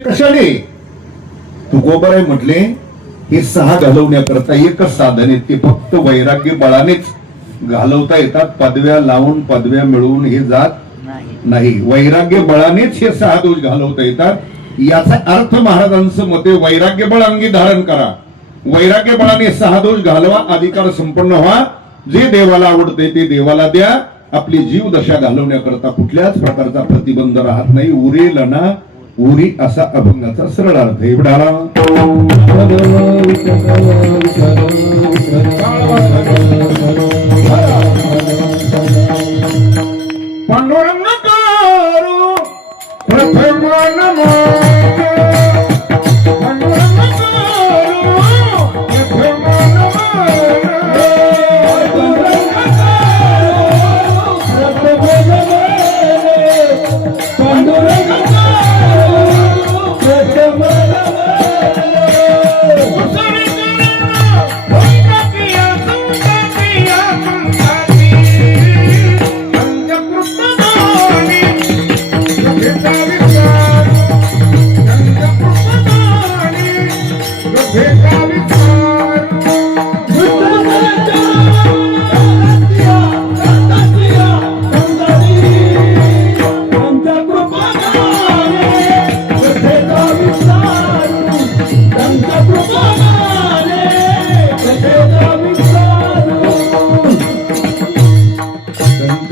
कशाने तुकोबाराय म्हटले हे सहा घालवण्याकरता एकच साधन आहे, ते फक्त वैराग्य बळानेच घालवता येतात. पदव्या लावून पदव्या मिळवून हे जात नाही. वैराग्य बळानेच हे सहा दोष घालवता येतात. याचा अर्थ महाराजांचं मते वैराग्य बळ अंगी धारण करा, वैराग्य बळाने सहा दोष घालवा, अधिकार संपन्न व्हा, जे देवाला आवडते ते देवाला द्या. आपली जीव दशा घालवण्याकरता कुठल्याच प्रकारचा प्रतिबंध राहत नाही. उरेल ना उरी असा अभंगाचा सरळ अर्थ आहे. एवढा पांडुरंग करू प्रथम नमो, पांडुरंग करू प्रथम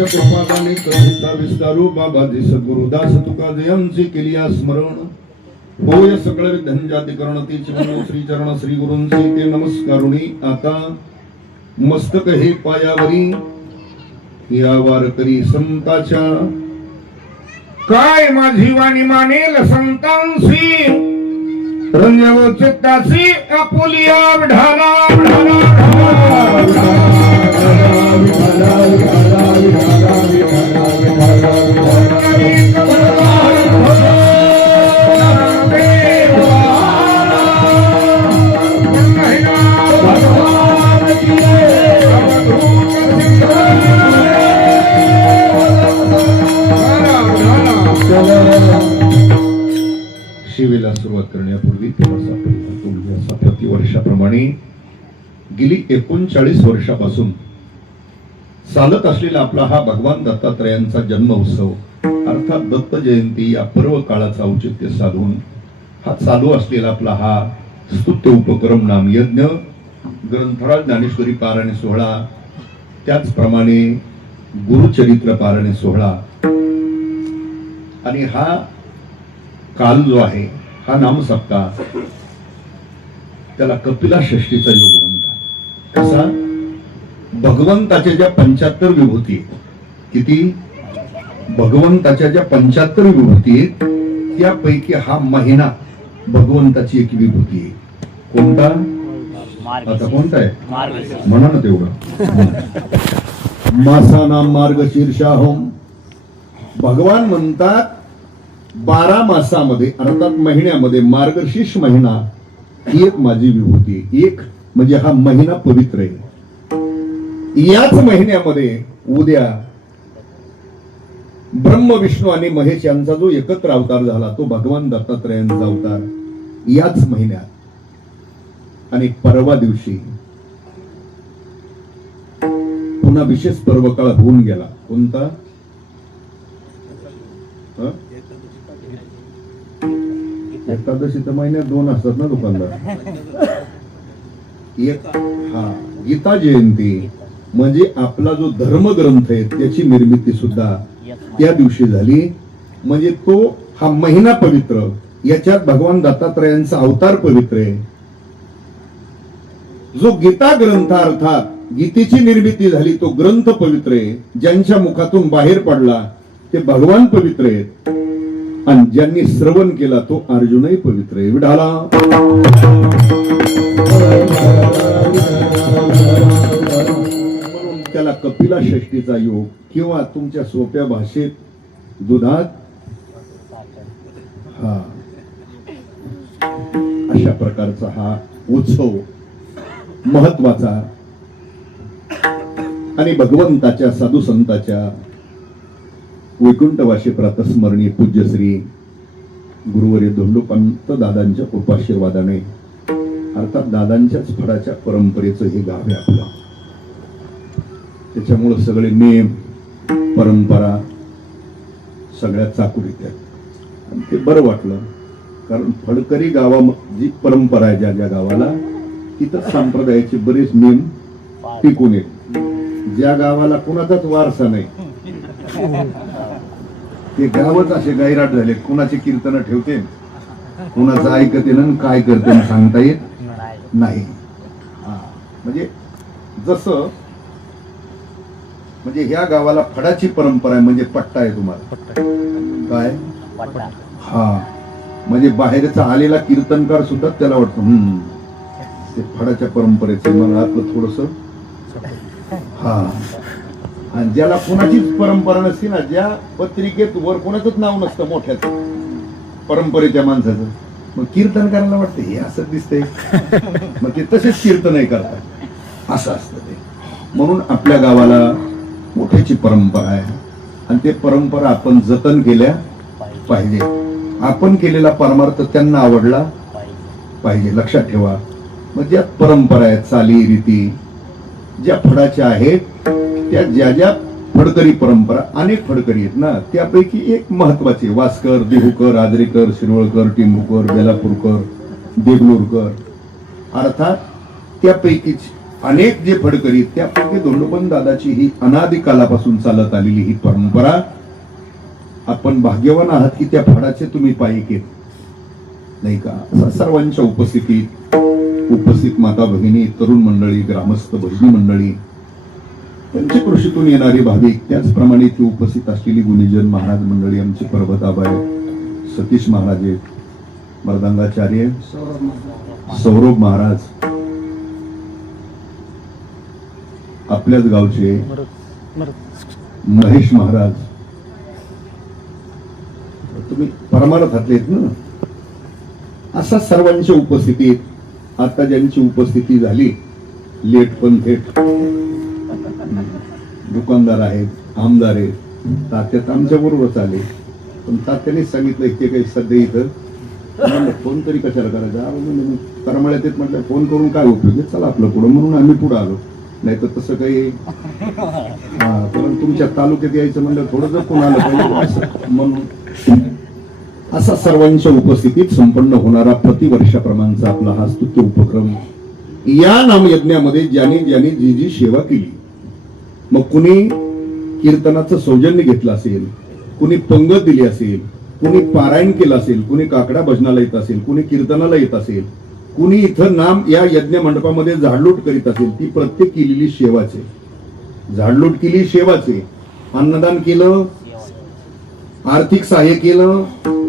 कृपादाने कधीचा विस्तारू बाबाजी सद्गुरुदास तुका जयांची केली स्मरण. होय सकळ विद्यांजातिकरण तीच म्हणून श्री चरण श्री गुरूंचे ते नमस्कारुणी. आता मस्तक हे पायावरी या वारकरी संताच्या, काय माझी वाणी मानेल संतांशी, रंजव चित्ताची आपुलिया ढाला शिवेला सुरुवात करण्यापूर्वी प्रतिवर्षाप्रमाणे गेली 39 वर्षापासून चालत असलेला आपला हा भगवान दत्तात्रयांचा जन्म उत्सव अर्थात दत्त जयंती या पर्व काळाचा औचित्य साधून हा चालू असलेला आपला हा स्तुत्य उपक्रम नाम यज्ञ, ग्रंथराज ज्ञानेश्वरी पारायण सोहळा, त्याचप्रमाणे गुरुचरित्र पारायण सोहळा आणि हा काल जो आहे हा नाम सप्ताह, त्याला कपिला षष्टीचा योग म्हणतात. कसा? भगवंताच्या ज्या 75 विभूती आहेत, किती? भगवंताच्या ज्या 75 विभूती आहेत त्यापैकी हा महिना भगवंताची एक विभूती आहे. कोणता? आता कोणता आहे म्हणा ना तेवढं. मासा नाम मार्गशीर्षाहोम. भगवान म्हणतात 12 मासामध्ये अर्थात महिन्यामध्ये मार्गशीर्ष महिना ही एक माझी विभूती आहे. एक म्हणजे हा महिना पवित्र आहे. याच महिन्यामध्ये उद्या ब्रह्म विष्णू आणि महेश यांचा जो एकत्र अवतार झाला तो भगवान दत्तात्रयांचा अवतार याच महिन्यात. आणि परवा दिवशी पुन्हा विशेष पर्व काळ होऊन गेला. कोणता? एकादशी तर महिन्यात 2 असतात ना दुकानदार. एक हा गीता जयंती म्हणजे आपला जो धर्मग्रंथ आहे त्याची निर्मिती सुद्धा त्या दिवशी झाली. म्हणजे तो हा महिना पवित्र, याच्यात भगवान दत्तात्रयांचा अवतार पवित्र आहे. जो गीता ग्रंथ अर्थात गीतेची निर्मिती झाली तो ग्रंथ पवित्र आहे. ज्यांच्या मुखातून बाहेर पडला ते भगवान पवित्र आहेत आणि ज्यांनी श्रवण केला तो अर्जुनही पवित्र आहे. विढाला म्हणून त्याला कपिला षष्टीचा योग किंवा तुमच्या सोप्या भाषेत दुधात हा अशा प्रकारचा हा उत्सव महत्वाचा आणि भगवंताच्या साधू संताच्या वैकुंठवासी प्रातस्मरणीय पूज्य श्री गुरुवर्य धोंडोपंत दादांच्या कृपाशीर्वादाने अर्थात दादांच्याच फडाच्या परंपरेचं हे गाव आहे आपलं. त्याच्यामुळं सगळे नेम परंपरा सगळ्या चाकुरीत आहेत आणि ते बरं वाटलं. कारण फडकरी गावा जी परंपरा आहे ज्या ज्या गावाला तिथं संप्रदायाचे बरेच नियम टिकून आहेत. ज्या गावाला कोणाचाच वारसा नाही ते गावच असे गैराट झाले. कोणाचे कीर्तन ठेवते, कोणाचं ऐकते ना काय करते सांगता येत नाही. म्हणजे जसं म्हणजे ह्या गावाला फडाची परंपरा आहे. म्हणजे पट्टा आहे तुम्हाला काय हा म्हणजे बाहेरचा आलेला कीर्तनकार सुद्धा त्याला वाटतं ते फडाच्या परंपरेचं मला आपलं थोडस हा. आणि ज्याला कोणाचीच परंपरा नसती ना, ज्या पत्रिकेत वर कोणाचंच नाव नसतं मोठ्याच परंपरेच्या माणसाचं, मग कीर्तन करायला वाटतं हे असं दिसतंय मग ते तसेच कीर्तनही करतात असं असतं ते. म्हणून आपल्या गावाला मोठ्याची परंपरा आहे आणि ते परंपरा आपण जतन केल्या पाहिजे. आपण केलेला परमार्थ त्यांना आवडला पाहिजे. लक्षात ठेवा. मग ज्या परंपरा आहेत चाली रीती ज्या फडाच्या आहेत त्या ज्या ज्या फडकरी परंपरा अनेक फडकरी आहेत ना, त्यापैकी एक महत्वाची वासकर, देहूकर, आदरेकर, शिरवळकर, टिंबूकर, बेलापूरकर, देगलूरकर अर्थात त्यापैकीच अनेक जे फडकरी त्यापैकी धोंडोपंत दादाची ही अनादी कालापासून चालत आलेली ही परंपरा. आपण भाग्यवान आहात की त्या फडाचे तुम्ही पायी केले नाही का. सर्वांच्या उपस्थित माता भगिनी, तरुण मंडळी, ग्रामस्थ भगिनी मंडळी, पंचकृषीतून येणारे भाविक, त्याचप्रमाणे ती उपस्थित असलेली गुणीजन महाराज मंडळी, आमचे पर्वताबाई, सतीश महाराज, मर्दांगाचार्य सौरभ महाराज, आपल्याच गावचे महेश महाराज, तुम्ही परमार्थातले आहेत ना. असा सर्वांच्या उपस्थितीत आता ज्यांची उपस्थिती झाली लेट पण थेट दुकानदार आहेत, आमदार आहेत, तात्यात आमच्या बरोबर आले. पण तात्याने सांगितलं की काही सध्या इथं फोन तरी कशाला करायचा, करमाळ्यात येत म्हटलं फोन करून काय उपयोग आहे, चला आपलं पुढं, म्हणून आम्ही पुढे आलो. नाही तर तसं काही कारण तुमच्या तालुक्यात यायचं म्हणलं थोडं जपून आलं पाहिजे म्हणून. असा सर्वांच्या उपस्थितीत संपन्न होणारा प्रतिवर्षाप्रमाणचा आपला हा स्तुत्य उपक्रम. या नामयज्ञामध्ये ज्याने ज्याने जी जी सेवा केली, मग कुणी कीर्तनाचं सौजन्य घेतलं असेल, कुणी पंगत दिली असेल, कुणी पारायण केलं असेल, कुणी काकडा भजनाला येत असेल, कुणी कीर्तनाला येत असेल, कुणी इथं नाम या यज्ञ मंडपामध्ये झाडलोट करीत असेल, ती प्रत्येक केलेली सेवाचे. झाडलोट केली सेवाचे, अन्नदान केलं, आर्थिक सहाय्य केलं,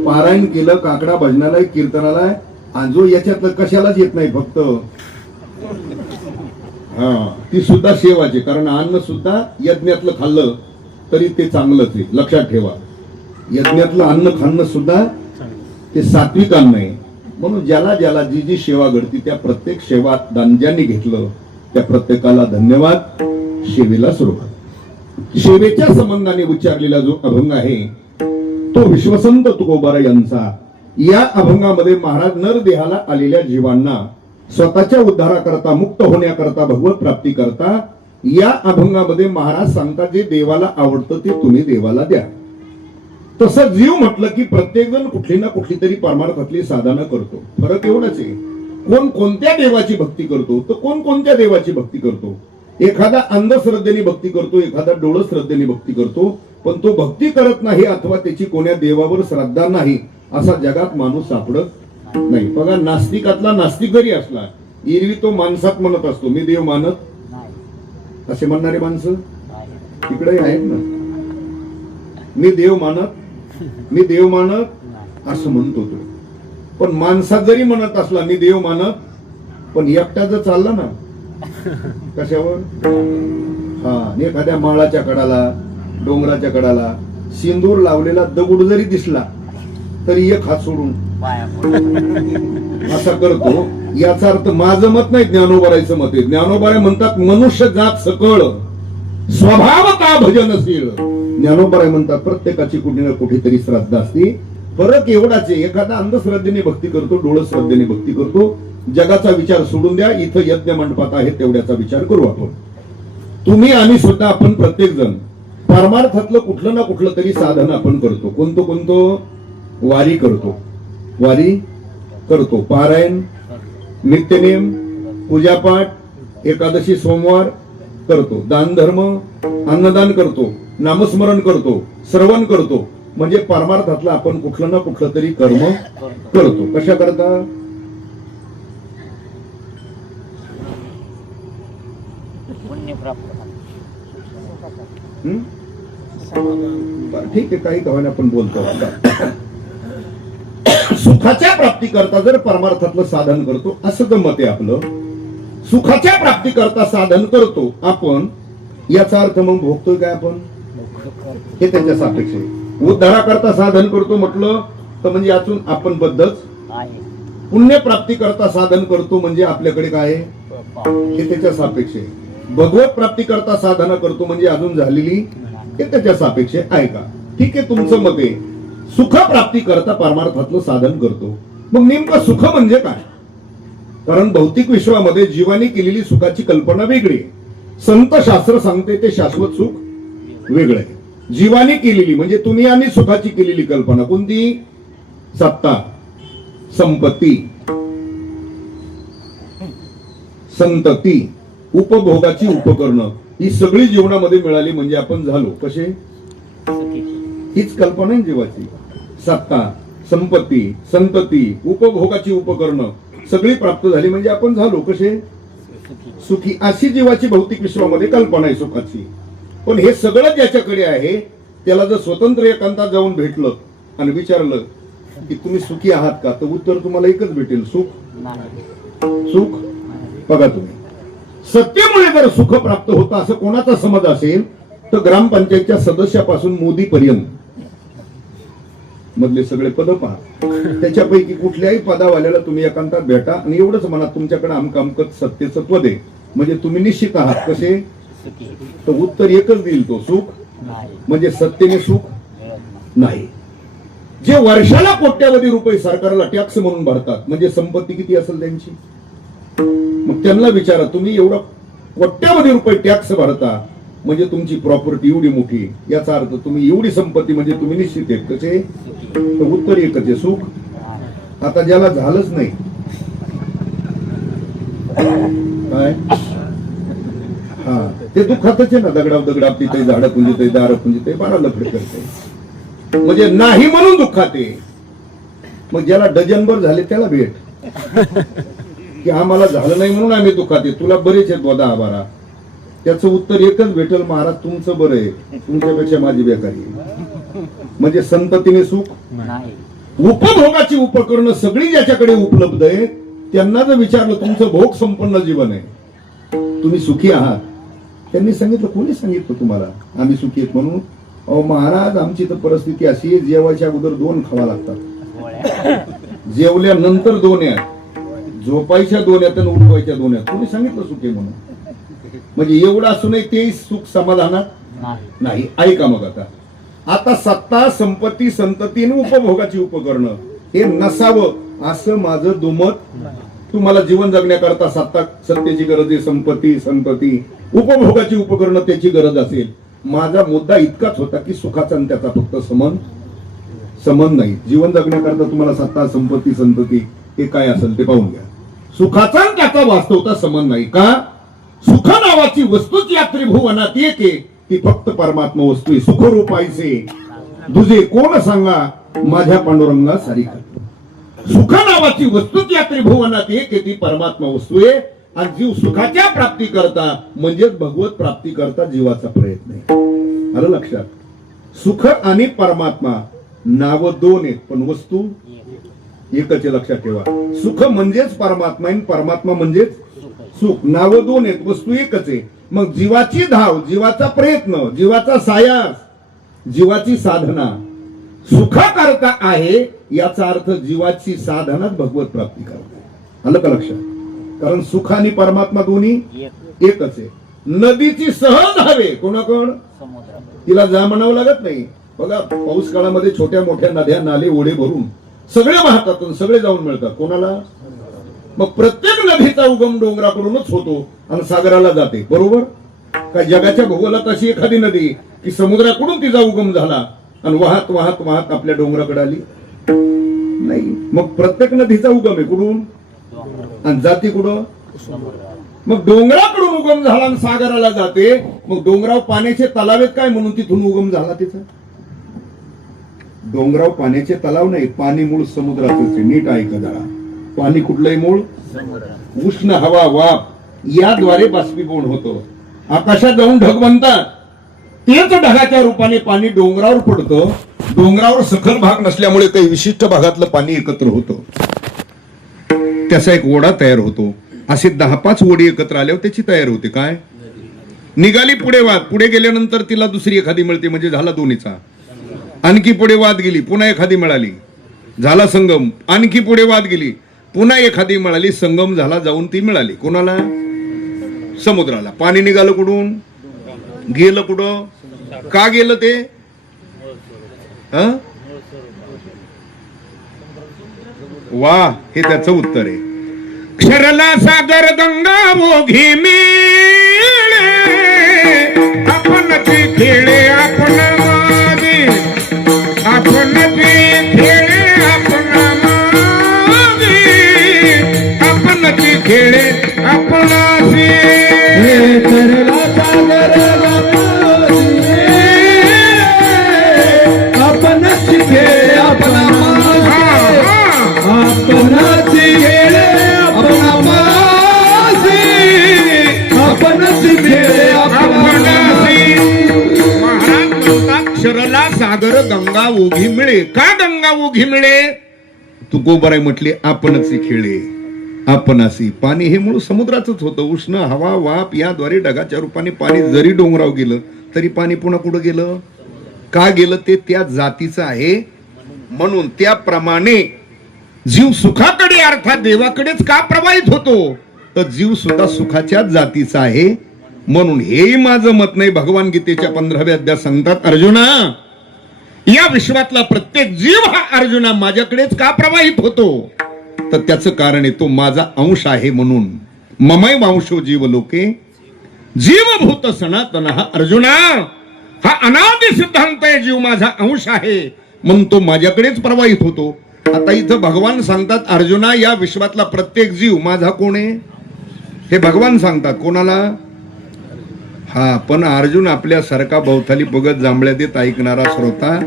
पारायण केलं, काकडा भजनाला कीर्तनाला, आणि जो याच्यातलं कशालाच येत नाही फक्त ती सुद्धा सेवाचे. कारण अन्न सुद्धा यज्ञातलं खाल्लं तरी ते चांगलंच आहे. लक्षात ठेवा. यज्ञातलं अन्न खाणं सुद्धा ते सात्विक अन्न आहे. म्हणून ज्याला ज्याला जी जी सेवा घडती त्या प्रत्येक सेवा दान ज्यांनी घेतलं त्या प्रत्येकाला धन्यवाद. सेवेला सुरुवात. सेवेच्या संबंधाने उच्चारलेला जो अभंग आहे तो विश्वसंत तुकोबारा यांचा. या अभंगामध्ये महाराज नरदेहाला आलेल्या जीवांना स्वतःच्या उद्धाराकरता, मुक्त होण्याकरता, भगवत प्राप्ती करता या अभंगामध्ये महाराज सांगतात जे देवाला आवडतं ते तुम्ही देवाला द्या. तसं जीव म्हटलं की प्रत्येक जण कुठली ना कुठली तरी परमार्थातली साधना करतो. फरक एवढाच आहे कोण कोणत्या देवाची भक्ती करतो तर कोण कोणत्या देवाची भक्ती करतो. एखादा अंधश्रद्धेने भक्ती करतो, एखादा डोळ श्रद्धेने भक्ती करतो, पण तो भक्ती करत नाही अथवा त्याची कोण्या देवावर श्रद्धा नाही असा जगात माणूस सापडत नाही. बघा नास्तिकातला नास्तिक जरी असला एरवी तो माणसात म्हणत असतो मी देव मानत, असे म्हणणारे माणसं तिकडे आहेत ना. मी देव मानत असं म्हणतो तो. पण माणसात जरी म्हणत असला मी देव मानत, पण एकटा जर चालला ना कशावर एखाद्या माळाच्या कडाला, डोंगराच्या कडाला सिंदूर लावलेला दगड जरी दिसला तरी एक हात सोडून असा करतो. याचा अर्थ माझं मत नाही, ज्ञानोबारायचं मत आहे. ज्ञानोबाराय म्हणतात मनुष्य जात सकळ स्वभावता भजनशील. ज्ञानोबाराय म्हणतात प्रत्येकाची कुठे ना कुठेतरी श्रद्धा असते फरक एवढाच आहे, एखादा अंधश्रद्धेने भक्ती करतो, डोळ श्रद्धेने भक्ती करतो. जगाचा विचार सोडून द्या, इथं यज्ञ मंडपात आहे तेवढ्याचा विचार करू आपण. तुम्ही आम्ही स्वतः आपण प्रत्येक जण परमार्थातलं कुठलं ना कुठलं तरी साधन आपण करतो. कोणतं वारी करतो, वारी करतो, पारायण, नित्यनेम, पूजापाठ, एकादशी, सोमवार करतो, दान धर्म, अन्नदान करतो, नामस्मरण करतो, श्रवण करतो. म्हणजे परमार्थातलं आपण कुठलं ना कुठलं तरी कर्म करतो. कशा करता? ठीक आहे, काही कहाणी आपण बोलतो. सुखाच्या प्राप्ती करता जर परमार्थातलं साधन करतो असं तर मत आहे आपलं. सुखाच्या प्राप्ती करता साधन करतो आपण, याचा अर्थ मग भोगतोय काय आपण, हे त्याच्या सापेक्ष आहे. उद्धारा करता साधन करतो म्हटलं तर म्हणजे अजून आपण बद्धच. पुण्य प्राप्ती करता साधन करतो म्हणजे आपल्याकडे काय आहे, हे त्याच्या सापेक्ष आहे. भगवत प्राप्ती करता साधना करतो म्हणजे अजून झालेली, हे त्याच्या सापेक्ष आहे का? ठीक आहे, तुमचं मत आहे. सुख प्राप्ती करता परमार्थातलं साधन करतो. मग नेमकं सुख म्हणजे काय? कारण भौतिक विश्वामध्ये जीवाने केलेली सुखाची कल्पना वेगळी आहे. संत शास्त्र सांगते ते शाश्वत सुख वेगळं आहे. जीवाने केलेली म्हणजे तुम्ही आणि सुखाची केलेली कल्पना कोणती? सत्ता, संपत्ती, संतती, उपभोगाची उपकरणं, ही सगळी जीवनामध्ये मिळाली म्हणजे आपण झालो कसे? हीच कल्पना आहे जीवाची. सत्ता, संपत्ती, संतती, उपभोगाची उपकरणं सगळी प्राप्त झाली म्हणजे आपण झालो कसे? सुखी. अशी जीवाची भौतिक विश्वामध्ये कल्पना आहे सुखाची. पण हे सगळं ज्याच्याकडे आहे त्याला जर स्वतंत्र एकांतात जाऊन भेटलं आणि विचारलं की तुम्ही सुखी आहात का, तर उत्तर तुम्हाला एकच भेटेल, सुख. सुख बघा तुम्ही, सत्तेमुळे जर सुख प्राप्त होतं असं कोणाचा समज असेल तर ग्रामपंचायतच्या सदस्यापासून मोदी पर्यंत मधले सगळे पद पहा. त्याच्यापैकी कुठल्याही पदावाल्याला तुम्ही एकांतात भेटा आणि एवढंच म्हणा तुमच्याकडे अमकत सत्तेचं पद आहे म्हणजे तुम्ही निश्चित आहात कसे? तर उत्तर एकच देईल, तो सुख. म्हणजे सत्तेने सुख नाही. जे वर्षाला कोट्यावधी रुपये सरकारला टॅक्स म्हणून भरतात म्हणजे संपत्ती किती असेल त्यांची? मग त्यांना विचारा, तुम्ही एवढा कोट्यावधी रुपये टॅक्स भरता म्हणजे तुमची प्रॉपर्टी एवढी मोठी, याचा अर्थ तुम्ही एवढी संपत्ती म्हणजे तुम्ही निश्चित आहेत कसे? तर उत्तर एकच आहे, सुख. आता ज्याला झालंच नाही काय, हा ते दुःखातच आहे ना. दगडाव तिथे, झाडं पुंजित, दार पुंजित, बारा लफडे करते म्हणजे नाही म्हणून दुःखात आहे. मग ज्याला डझनभर झाले त्याला भेट की आम्हाला झालं नाही म्हणून आम्ही दुःखात आहे, तुला बरेच आहेत बदा आबारा. त्याचं उत्तर एकच भेटेल, महाराज तुमचं बरं आहे, तुमच्यापेक्षा माझी बेकारी आहे. म्हणजे संततीने सुख, उपभोगाची उपकरणं सगळी ज्याच्याकडे उपलब्ध आहे त्यांना जर विचारलं तुमचं भोग संपन्न जीवन आहे, तुम्ही सुखी आहात, त्यांनी सांगितलं, कोणी सांगितलं तुम्हाला आम्ही सुखी आहेत म्हणून? अहो महाराज, आमची तर परिस्थिती अशी आहे, जेवायच्या अगोदर 2 खावा लागतात, जेवल्यानंतर 2 आहेत, झोपायच्या 2 आहेत आणि उठवायच्या 2 आहेत. कोणी सांगितलं सुखी म्हणून? म्हणजे एवढं असूनही ते सुख समाधानात नाही. ऐका मग आता सत्ता, संपत्ती, संतती आणि उपभोगाची उपकरणं हे नसावं असं माझं दुमत. तुम्हाला जीवन जगण्याकरता सत्तेची गरज आहे, संपत्ती, संतती, उपभोगाची उपकरणं त्याची गरज असेल. माझा मुद्दा इतकाच होता की सुखाचा आणि त्याचा फक्त संबंध नाही. जीवन जगण्याकरता तुम्हाला सत्ता, संपत्ती, संतती हे काय असेल ते पाहून घ्या. सुखाचा आणि त्याचा वास्तवता संबंध नाही का? सुख नावाची वस्तूच या त्रिभुवनात येते, ती फक्त परमात्मा वस्तू आहे. सुखरूप आईसे दुजे कोण सांगा, माझ्या पांडुरंगा सारी करतो. सुख नावाची वस्तूच या त्रिभुवनात येते, ती परमात्मा वस्तू आहे. आणि जीव सुखाच्या प्राप्ती करता म्हणजेच भगवत प्राप्ती करता जीवाचा प्रयत्न आहे. आलं लक्षात? सुख आणि परमात्मा नाव 2 आहेत पण वस्तू एकच आहे, लक्षात ठेवा. सुख म्हणजेच परमात्मा आणि परमात्मा म्हणजेच सुख. नाव 2 आहेत, वस्तू एकच आहे. मग जीवाची धाव, जीवाचा प्रयत्न, जीवाचा सायास, जीवाची साधना सुख करता आहे, याचा अर्थ जीवाची साधनाच भगवत प्राप्ती करता. आलं का लक्षात? कारण सुख आणि परमात्मा दोन्ही एकच आहे. नदीची सहज धावे कोणाकडं, तिला जा म्हणावं लागत नाही. बघा पाऊस काळामध्ये छोट्या मोठ्या नद्या नाले ओढे भरून सगळे वाहतात आणि सगळे जाऊन मिळतात कोणाला. मग प्रत्येक नदीचा उगम डोंगराकडूनच होतो आणि सागराला जाते, बरोबर. काय जगाच्या भूगोलात अशी एखादी नदी की समुद्राकडून तिचा उगम झाला आणि वाहत वाहत वाहत आपल्या डोंगराकडे आली नाही. मग प्रत्येक नदीचा उगम आहे कुठून आणि जाती कुठं. मग डोंगराकडून उगम झाला आणि सागराला जाते. मग डोंगराव पाण्याचे तलाव आहेत काय म्हणून तिथून उगम झाला तिचा. डोंगराव पाण्याचे तलाव नाही, पाणी मूळ समुद्राचं. नीट ऐका जरा. पाणी कुठलंही मूळ उष्ण हवा वाफ याद्वारे बाष्पीभवन होतं. आकाशात जाऊन ढग बनतात, तेच ढगाच्या रूपाने पाणी डोंगरावर पडतं. डोंगरावर सखल भाग नसल्यामुळे काही विशिष्ट भागातलं पाणी एकत्र होतं, त्याचा एक ओढा तयार होतो. असे 10-5 ओढी एकत्र आल्यावर त्याची तयार होते काय. निघाली पुढे वाद, पुढे गेल्यानंतर तिला दुसरी एखादी मिळते म्हणजे झाला दोन्हीचा. आणखी पुढे वाद गेली, पुन्हा एखादी मिळाली, झाला संगम. आणखी पुढे वाद गेली, पुन्हा एखादी मिळाली, संगम झाला, जाऊन ती मिळाली कोणाला, समुद्राला. पाणी निघालं कुठून, गेलं कुठं, का गेलं ते. वा, हे त्याचं उत्तर आहे. क्षरला सागर गंगा ओघी मिळे, आपण ती खेळे आपण मागे, आपण ती खेळे आपण मागे, आपण ती खेळे आपण क्षरला सागर आपणच खेळ आपण आपणच खेळ अक्षरला सागर गंगा ओघी मिळे. का गंगा ओघी मिळे, तू गोबराई म्हटली आपणच खेळे आपणासी. पाणी हे मूळ समुद्राचंच होतं. उष्ण हवा वाफ याद्वारे ढगाच्या रूपाने पाणी जरी डोंगराव गेलं तरी पाणी पुन्हा कुठं गेलं, का गेलं, ते त्या जातीचं आहे. म्हणून त्याप्रमाणे जीव सुखाकडे अर्थात देवाकडेच का प्रवाहित होतो, तर जीव सुद्धा सुखाच्याच जातीचा आहे. म्हणून हेही माझं मत नाही. भगवान गीतेच्या 15व्या अध्यायात सांगतात, अर्जुना या विश्वातला प्रत्येक जीव हा अर्जुना माझ्याकडेच का प्रवाहित होतो, तर त्याचं कारण आहे तो माझा अंश आहे. म्हणून ममैव अंशो जीव लोके जीवभूत सनातन. हा अर्जुना हा अनादि सिद्धांत आहे, जीव माझा अंश आहे म्हणून तो माझ्याकडेच प्रवाहित होतो. आता इथं भगवान सांगतात, अर्जुना या विश्वातला प्रत्येक जीव माझा कोण आहे, हे भगवान सांगतात. कोणाला, हा, पण अर्जुन आपल्यासारखा भोवताली बघत जांभळ्या देत ऐकणारा श्रोता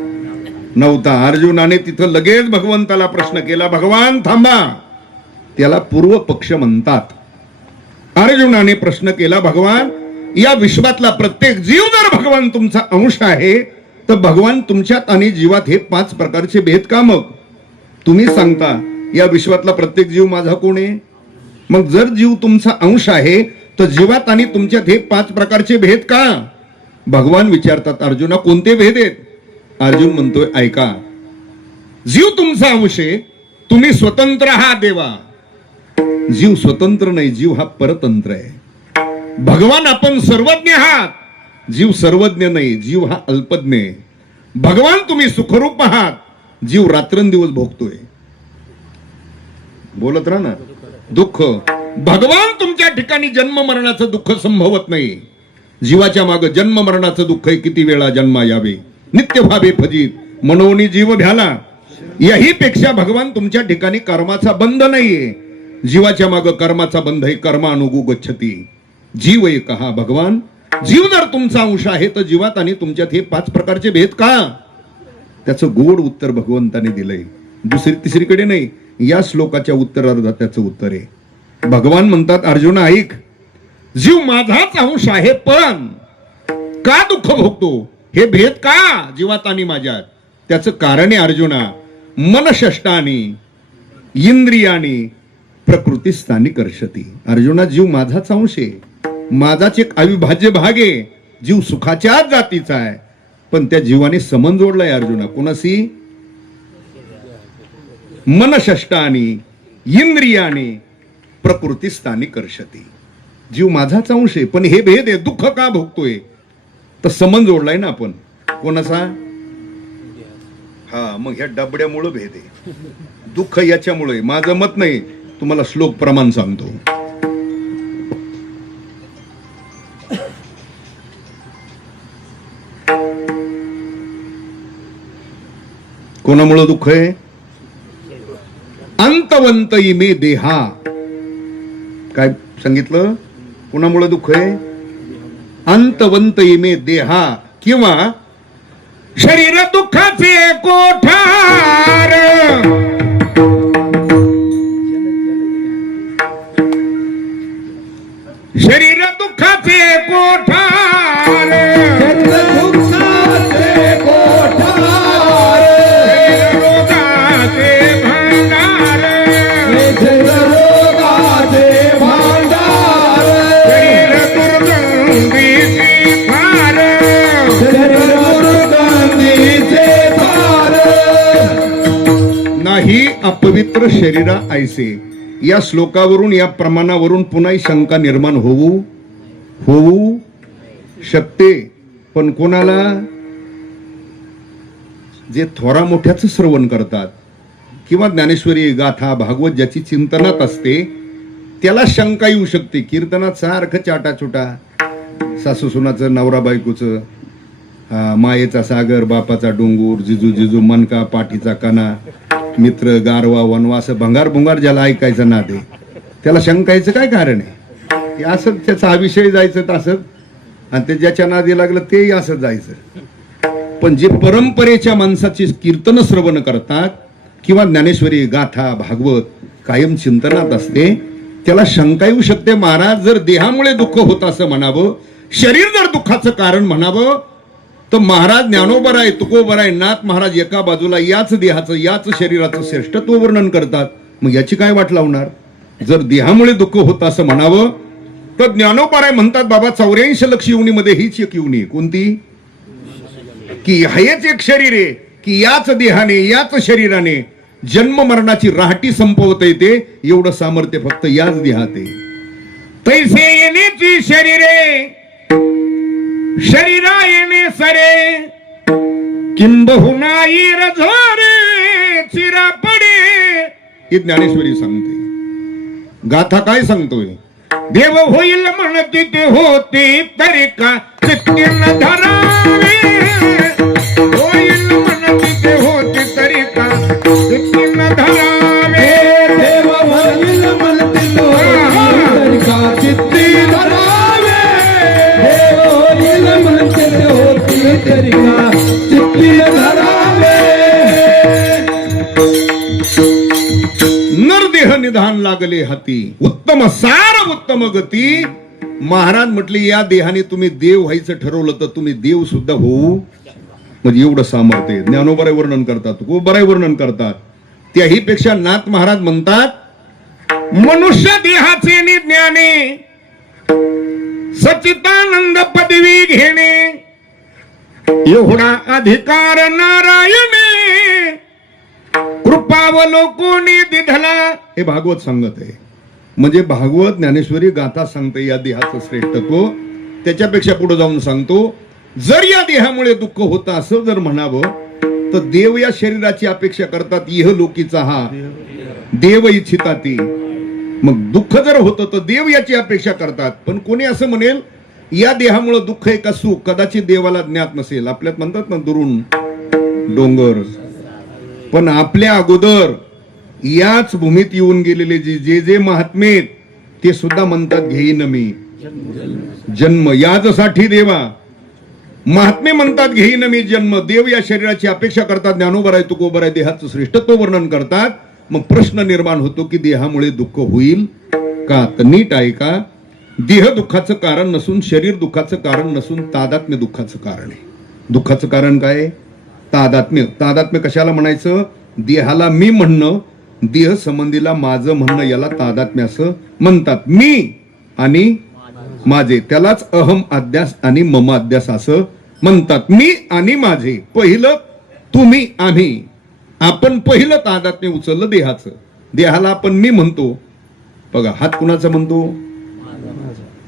नव्हता. अर्जुनाने तिथं लगेच भगवंताला प्रश्न केला, भगवान थांबा. त्याला पूर्व पक्ष म्हणतात. अर्जुनाने प्रश्न केला, भगवान या विश्वातला प्रत्येक जीव जर भगवान तुमचा अंश आहे, तर भगवान तुमच्यात आणि जीवात हे 5 प्रकारचे भेद का. मग तुम्ही सांगता या विश्वातला प्रत्येक जीव माझा कोण आहे, मग जर जीव तुमचा अंश आहे तर जीवात आणि तुमच्यात हे 5 प्रकारचे भेद का. भगवान विचारतात, अर्जुना कोणते भेद आहेत. अर्जुन म्हणतोय, ऐका, जीव तुमचा अंश आहे, तुम्ही स्वतंत्र आहात देवा. जीव स्वतंत्र नाही, जीव हा परतंत्र आहे. भगवान आपण सर्वज्ञ आहात, जीव सर्वज्ञ नाही, जीव हा अल्पज्ञ आहे. भगवान तुम्ही सुखरूप आहात, जीव रात्रंदिवस भोगतोय. बोलत राहा ना, दुःख. भगवान तुमच्या ठिकाणी जन्म मरणाचं दुःख संभवत नाही. जीवाच्या मागे जन्म मरणाचं दुःख आहे, किती वेळा जन्मा यावे, नित्य भावे फजित मनोनी जीव भ्याला. याही पेक्षा भगवान तुमच्या ठिकाणी कर्माचा बंध नाहीये. जीवाच्या मागे कर्माचा बंध आहे, कर्मानुगु गच्छती. जीव एक हा भगवान. जीव जर तुमचा अंश आहे तर जीवात आणि तुमच्यात हे 5 प्रकारचे भेद का. त्याचं गोड उत्तर भगवंताने दिलंय, दुसरी तिसरीकडे नाही. या श्लोकाच्या उत्तरार्धात त्याचं उत्तर आहे. भगवान म्हणतात, अर्जुना ऐक, जीव माझाच अंश आहे, पण का दुःख भोगतो, हे भेद का जीवात आणि माझ्यात. त्याचं कारण आहे अर्जुना, मनषष्टानी इंद्रियानी प्रकृतीस्थानी कर्षती. अर्जुना जीव माझाच अंश आहे, माझाच एक अविभाज्य भाग आहे. जीव सुखाच्याच जातीचा आहे, पण त्या जीवाने संबंध जोडलाय अर्जुना. कोणाशी, मनषष्टानी इंद्रियानी प्रकृतीस्थानी कर्षती. जीव माझाच अंश आहे, पण हे भेद आहे, दुःख का भोगतोय, तर संबंध जोडलाय ना आपण. कोणाचा, हा, मग ह्या डबड्यामुळं भेद आहे. दुःख याच्यामुळे. माझं मत नाही, तुम्हाला श्लोक प्रमाण सांगतो. कोणामुळं दुःख आहे? अंतवंत इमे देहा. काय सांगितलं? कोणामुळं दुःख आहे? अंतवंत इमे देहा, किंवा शरीर दुःखाचे कोठार. शरीर दुःखाचे कोठार. दुःखाचे कोठार. रोगाचे भांडार. रोगाचे भांडार. शरीर दुर्गंधीची फार. दुर्गंधीचे फार. नाही अपवित्र शरीरा ऐसे. या श्लोकावरून, या प्रमाणावरून पुन्हा शंका निर्माण होऊ शकते. पण कोणाला? जे थोरा मोठ्याच श्रवण करतात किंवा ज्ञानेश्वरी गाथा भागवत ज्याची चिंतनात असते त्याला शंका येऊ शकते. कीर्तनात सारखं चाटाचुटा, सासू सुनाचं, नवरा बायकोचं, मायेचा सागर, बापाचा डोंगूर, जिजू जिजू मनका, पाठीचा कणा, मित्र, गारवा, वनवास, भंगार भुंगार ज्याला ऐकायचं ना ते, त्याला शंकायचं काय कारण आहे? ते असं त्याचा हा विषय जायचं तसंच, आणि ते ज्याच्या नादी लागलं तेही असं जायचं. पण जे परंपरेच्या माणसाची कीर्तन श्रवण करतात किंवा ज्ञानेश्वरी गाथा भागवत कायम चिंतनात असते त्याला शंका येऊ शकते. महाराज, जर देहामुळे दुःख होत असं म्हणावं, शरीर जर दुःखाचं कारण म्हणावं, तर महाराज ज्ञानोबा आहे, तुकोबा आहे, नाथ महाराज एका बाजूला याच देहाचं, याच शरीराचं श्रेष्ठत्व वर्णन करतात. मग याची काय वाट लावणार? जर देहामुळे दुःख होत असं म्हणावं तर ज्ञानोबा आहे म्हणतात, बाबा 84 लक्ष योनीमध्ये हीच एक योनी. कोणती? की हेच एक शरीर आहे, की याच देहाने, याच शरीराने जन्म मरणाची राहटी संपवता येते. एवढं सामर्थ्य फक्त याच देहात आहे. तैसे येण्याची शरीरे, शरीरा येणे सरे, किंबहुना ईर झरे चिरा पडे. हे ज्ञानेश्वरी सांगते. गाथा काय सांगतोय? देव होईल म्हणती ते होते तरी का चित्ती न धरावे. होईल म्हणती ते होते तरी का चित्ती न धरावे. देव होईल म्हणती तरी का चित्ती धरावे. देव होईल म्हणती होती तरी का चित्ती धरावे. नरदेह निधान लागले हाती, उत्तम सार उत्तम गती. महाराज म्हटले, या देहाने तुम्ही देव व्हायचं ठरवलं तर तुम्ही देव सुद्धा होऊ. म्हणजे एवढं सामर्थ्य. ज्ञानोबराय वर्णन करतात, तुकोबराय वर्णन करतात. त्याही पेक्षा नाथ महाराज म्हणतात, मनुष्य देहाचे निज्ञाने सच्चिदानंद पदवी घेणे एवढा अधिकार नारायणे कृपावलोकोनी दिधला. हे भागवत सांगत आहे. म्हणजे भागवत ज्ञानेश्वरी गाथा सांगते या देहाचं श्रेष्ठत्व. त्याच्यापेक्षा पुढे जाऊन सांगतो, जर या देहामुळे दुःख होतं असं जर म्हणावं तर देव या शरीराची अपेक्षा करतात. इह लोकीचा हा देव इच्छिता ती. मग दुःख जर होतं तर देव याची अपेक्षा करतात. पण कोणी असं म्हणेल या देहामुळे दुःख आहे का सुख, कदाचित देवाला ज्ञात नसेल. आपल्यात म्हणतात ना दुरून डोंगर. पण आपल्या अगोदर याच भूमीत येऊन गेलेले जे जे महात्मे ते सुद्धा म्हणतात, घेईन मी जन्म याचसाठी देवा. महात्मे म्हणतात घेईन मी जन्म. देव या शरीराची अपेक्षा करतात. ज्ञानोबराय तुकोबराय देहाचं श्रेष्ठत्व वर्णन करतात. मग प्रश्न निर्माण होतो की देहामुळे दुःख होईल का? तर नीट आहे का? देह दुःखाचं कारण नसून, शरीर दुःखाचं कारण नसून, तादात्म्य दुःखाचं कारण आहे. दुःखाचं कारण काय? तादात्म्य. तादात्म्य कशाला म्हणायचं? देहाला मी म्हणणं, देह संबंधीला माझं म्हणणं, याला तादात्म्य असं म्हणतात. मी आणि माझे, त्यालाच अहम अध्यास आणि मम अध्यास असं म्हणतात. मी आणि माझे, पहिलं तुम्ही आम्ही. आपण पहिलं तादात्म्य उचललं देहाचं. देहाला आपण मी म्हणतो. बघा, हात कुणाचा म्हणतो?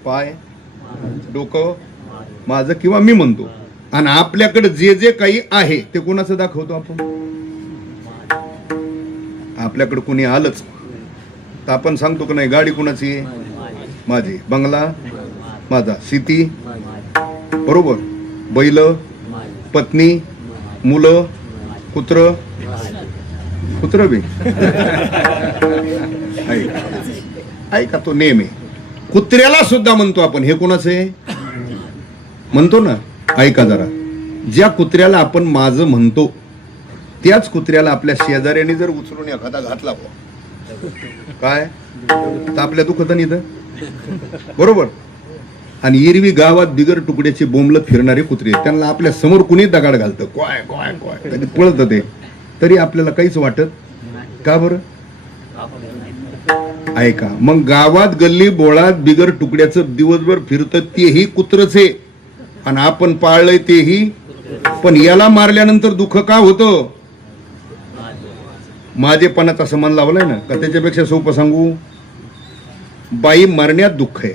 पाय, डोकं माझं किंवा मी म्हणतो. आणि आपल्याकडे जे जे काही आहे ते कोणाचं दाखवतो आपण? आपल्याकडे कोणी आलंच तर आपण सांगतो की नाही गाडी कुणाची आहे? माझी. बंगला माझा. शेती बरोबर. बैल, पत्नी, मुलं, कुत्र बी ऐका तो नेम आहे. कुत्र्याला सुद्धा म्हणतो आपण हे कोणाचं आहे म्हणतो ना. ऐका जरा, ज्या कुत्र्याला आपण माझं म्हणतो त्याच कुत्र्याला आपल्या शेजाऱ्याने जर उचलून एखादा घातला काय तर आपल्या दुखत नाही इथं बरोबर. आणि एरवी गावात बिगर तुकड्याचे बोंबलत फिरणारे कुत्रे त्यांना आपल्या समोर कुणी दगाड घालतं काय काय काय तरी पळत ते तरी आपल्याला काहीच वाटत का बरं. ऐका मग गावात गल्ली बोळात बिगर तुकड्याचं दिवसभर फिरतं तेही कुत्रच आहे आणि आपण पाळलंय तेही. पण याला मारल्यानंतर दुःख का होतं? माझेपणाचा समान लावलाय ना का. त्याच्यापेक्षा सोपं सांगू, बाई मरण्यात दुःख आहे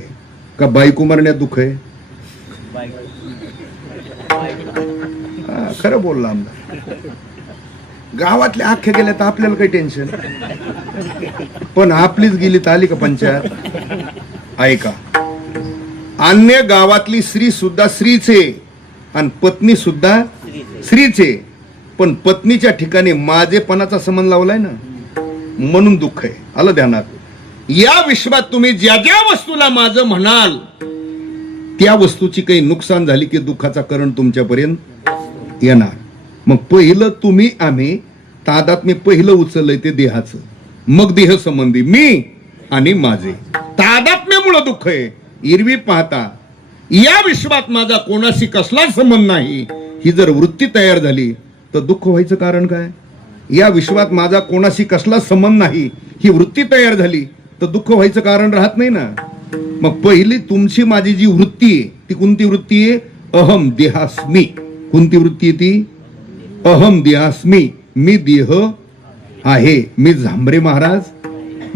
का बायको मरण्यात दुःख आहे? खरं बोलला आमदार. गावातल्या अख्ख्या गेल्या तर आपल्याला काही टेन्शन, पण आपलीच गेली तर आली का पंचायत. ऐका, अन्य गावातली स्त्री सुद्धा स्त्रीचे आणि पत्नी सुद्धा स्त्रीचे, पण पत्नीच्या ठिकाणी माझेपणाचा संबंध लावलाय ना म्हणून दुःख आहे. आलं ध्यानात. या विश्वात तुम्ही ज्या ज्या वस्तूला माझं म्हणाल त्या वस्तूची काही नुकसान झाली की दुःखाचा कारण तुमच्यापर्यंत येणार. मग पहिलं तुम्ही आम्ही तादात्म्य पहिलं उचललंय ते देहाचं, मग देह संबंधी मी आणि माझे तादात्म्यामुळे दुःख आहे. एरवी पाहता या विश्वात माझा कोणाशी कसला संबंध नाही ही जर वृत्ती तयार झाली तर दुःख व्हायचं कारण काय? या विश्वात माझा कोणाशी कसला संबंध नाही ही वृत्ती तयार झाली तर दुःख व्हायचं कारण राहत नाही ना. मग पहिली तुमची माझी जी वृत्ती आहे ती कोणती वृत्ती आहे? अहम देहास्मी. कोणती वृत्ती आहे ती? अहम देहास्मी. मी देह आहे. मी झांबरे महाराज,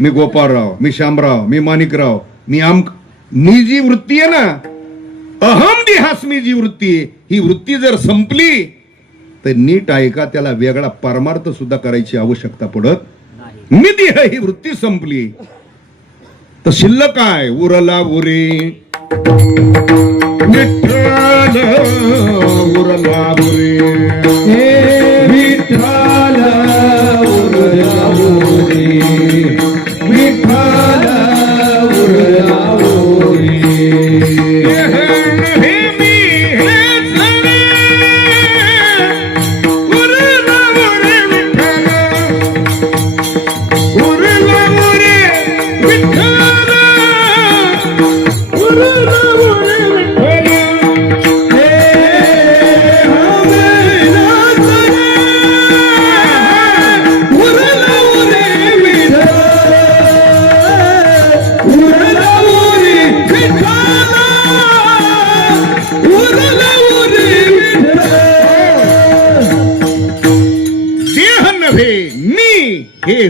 मी गोपाळराव, मी शामराव, मी माणिकराव, मी मी जी वृत्ती आहे ना अहम देहास्मी जी वृत्ती आहे ही वृत्ती जर संपली तर नीट ऐका त्याला वेगळा परमार्थ सुद्धा करायची आवश्यकता पडत मी देह ही वृत्ती संपली तर शिल्लक काय उरला उरे विठ्ठल उरला उरे विठ्ठल उरला उरे विठ्ठल उरला उरे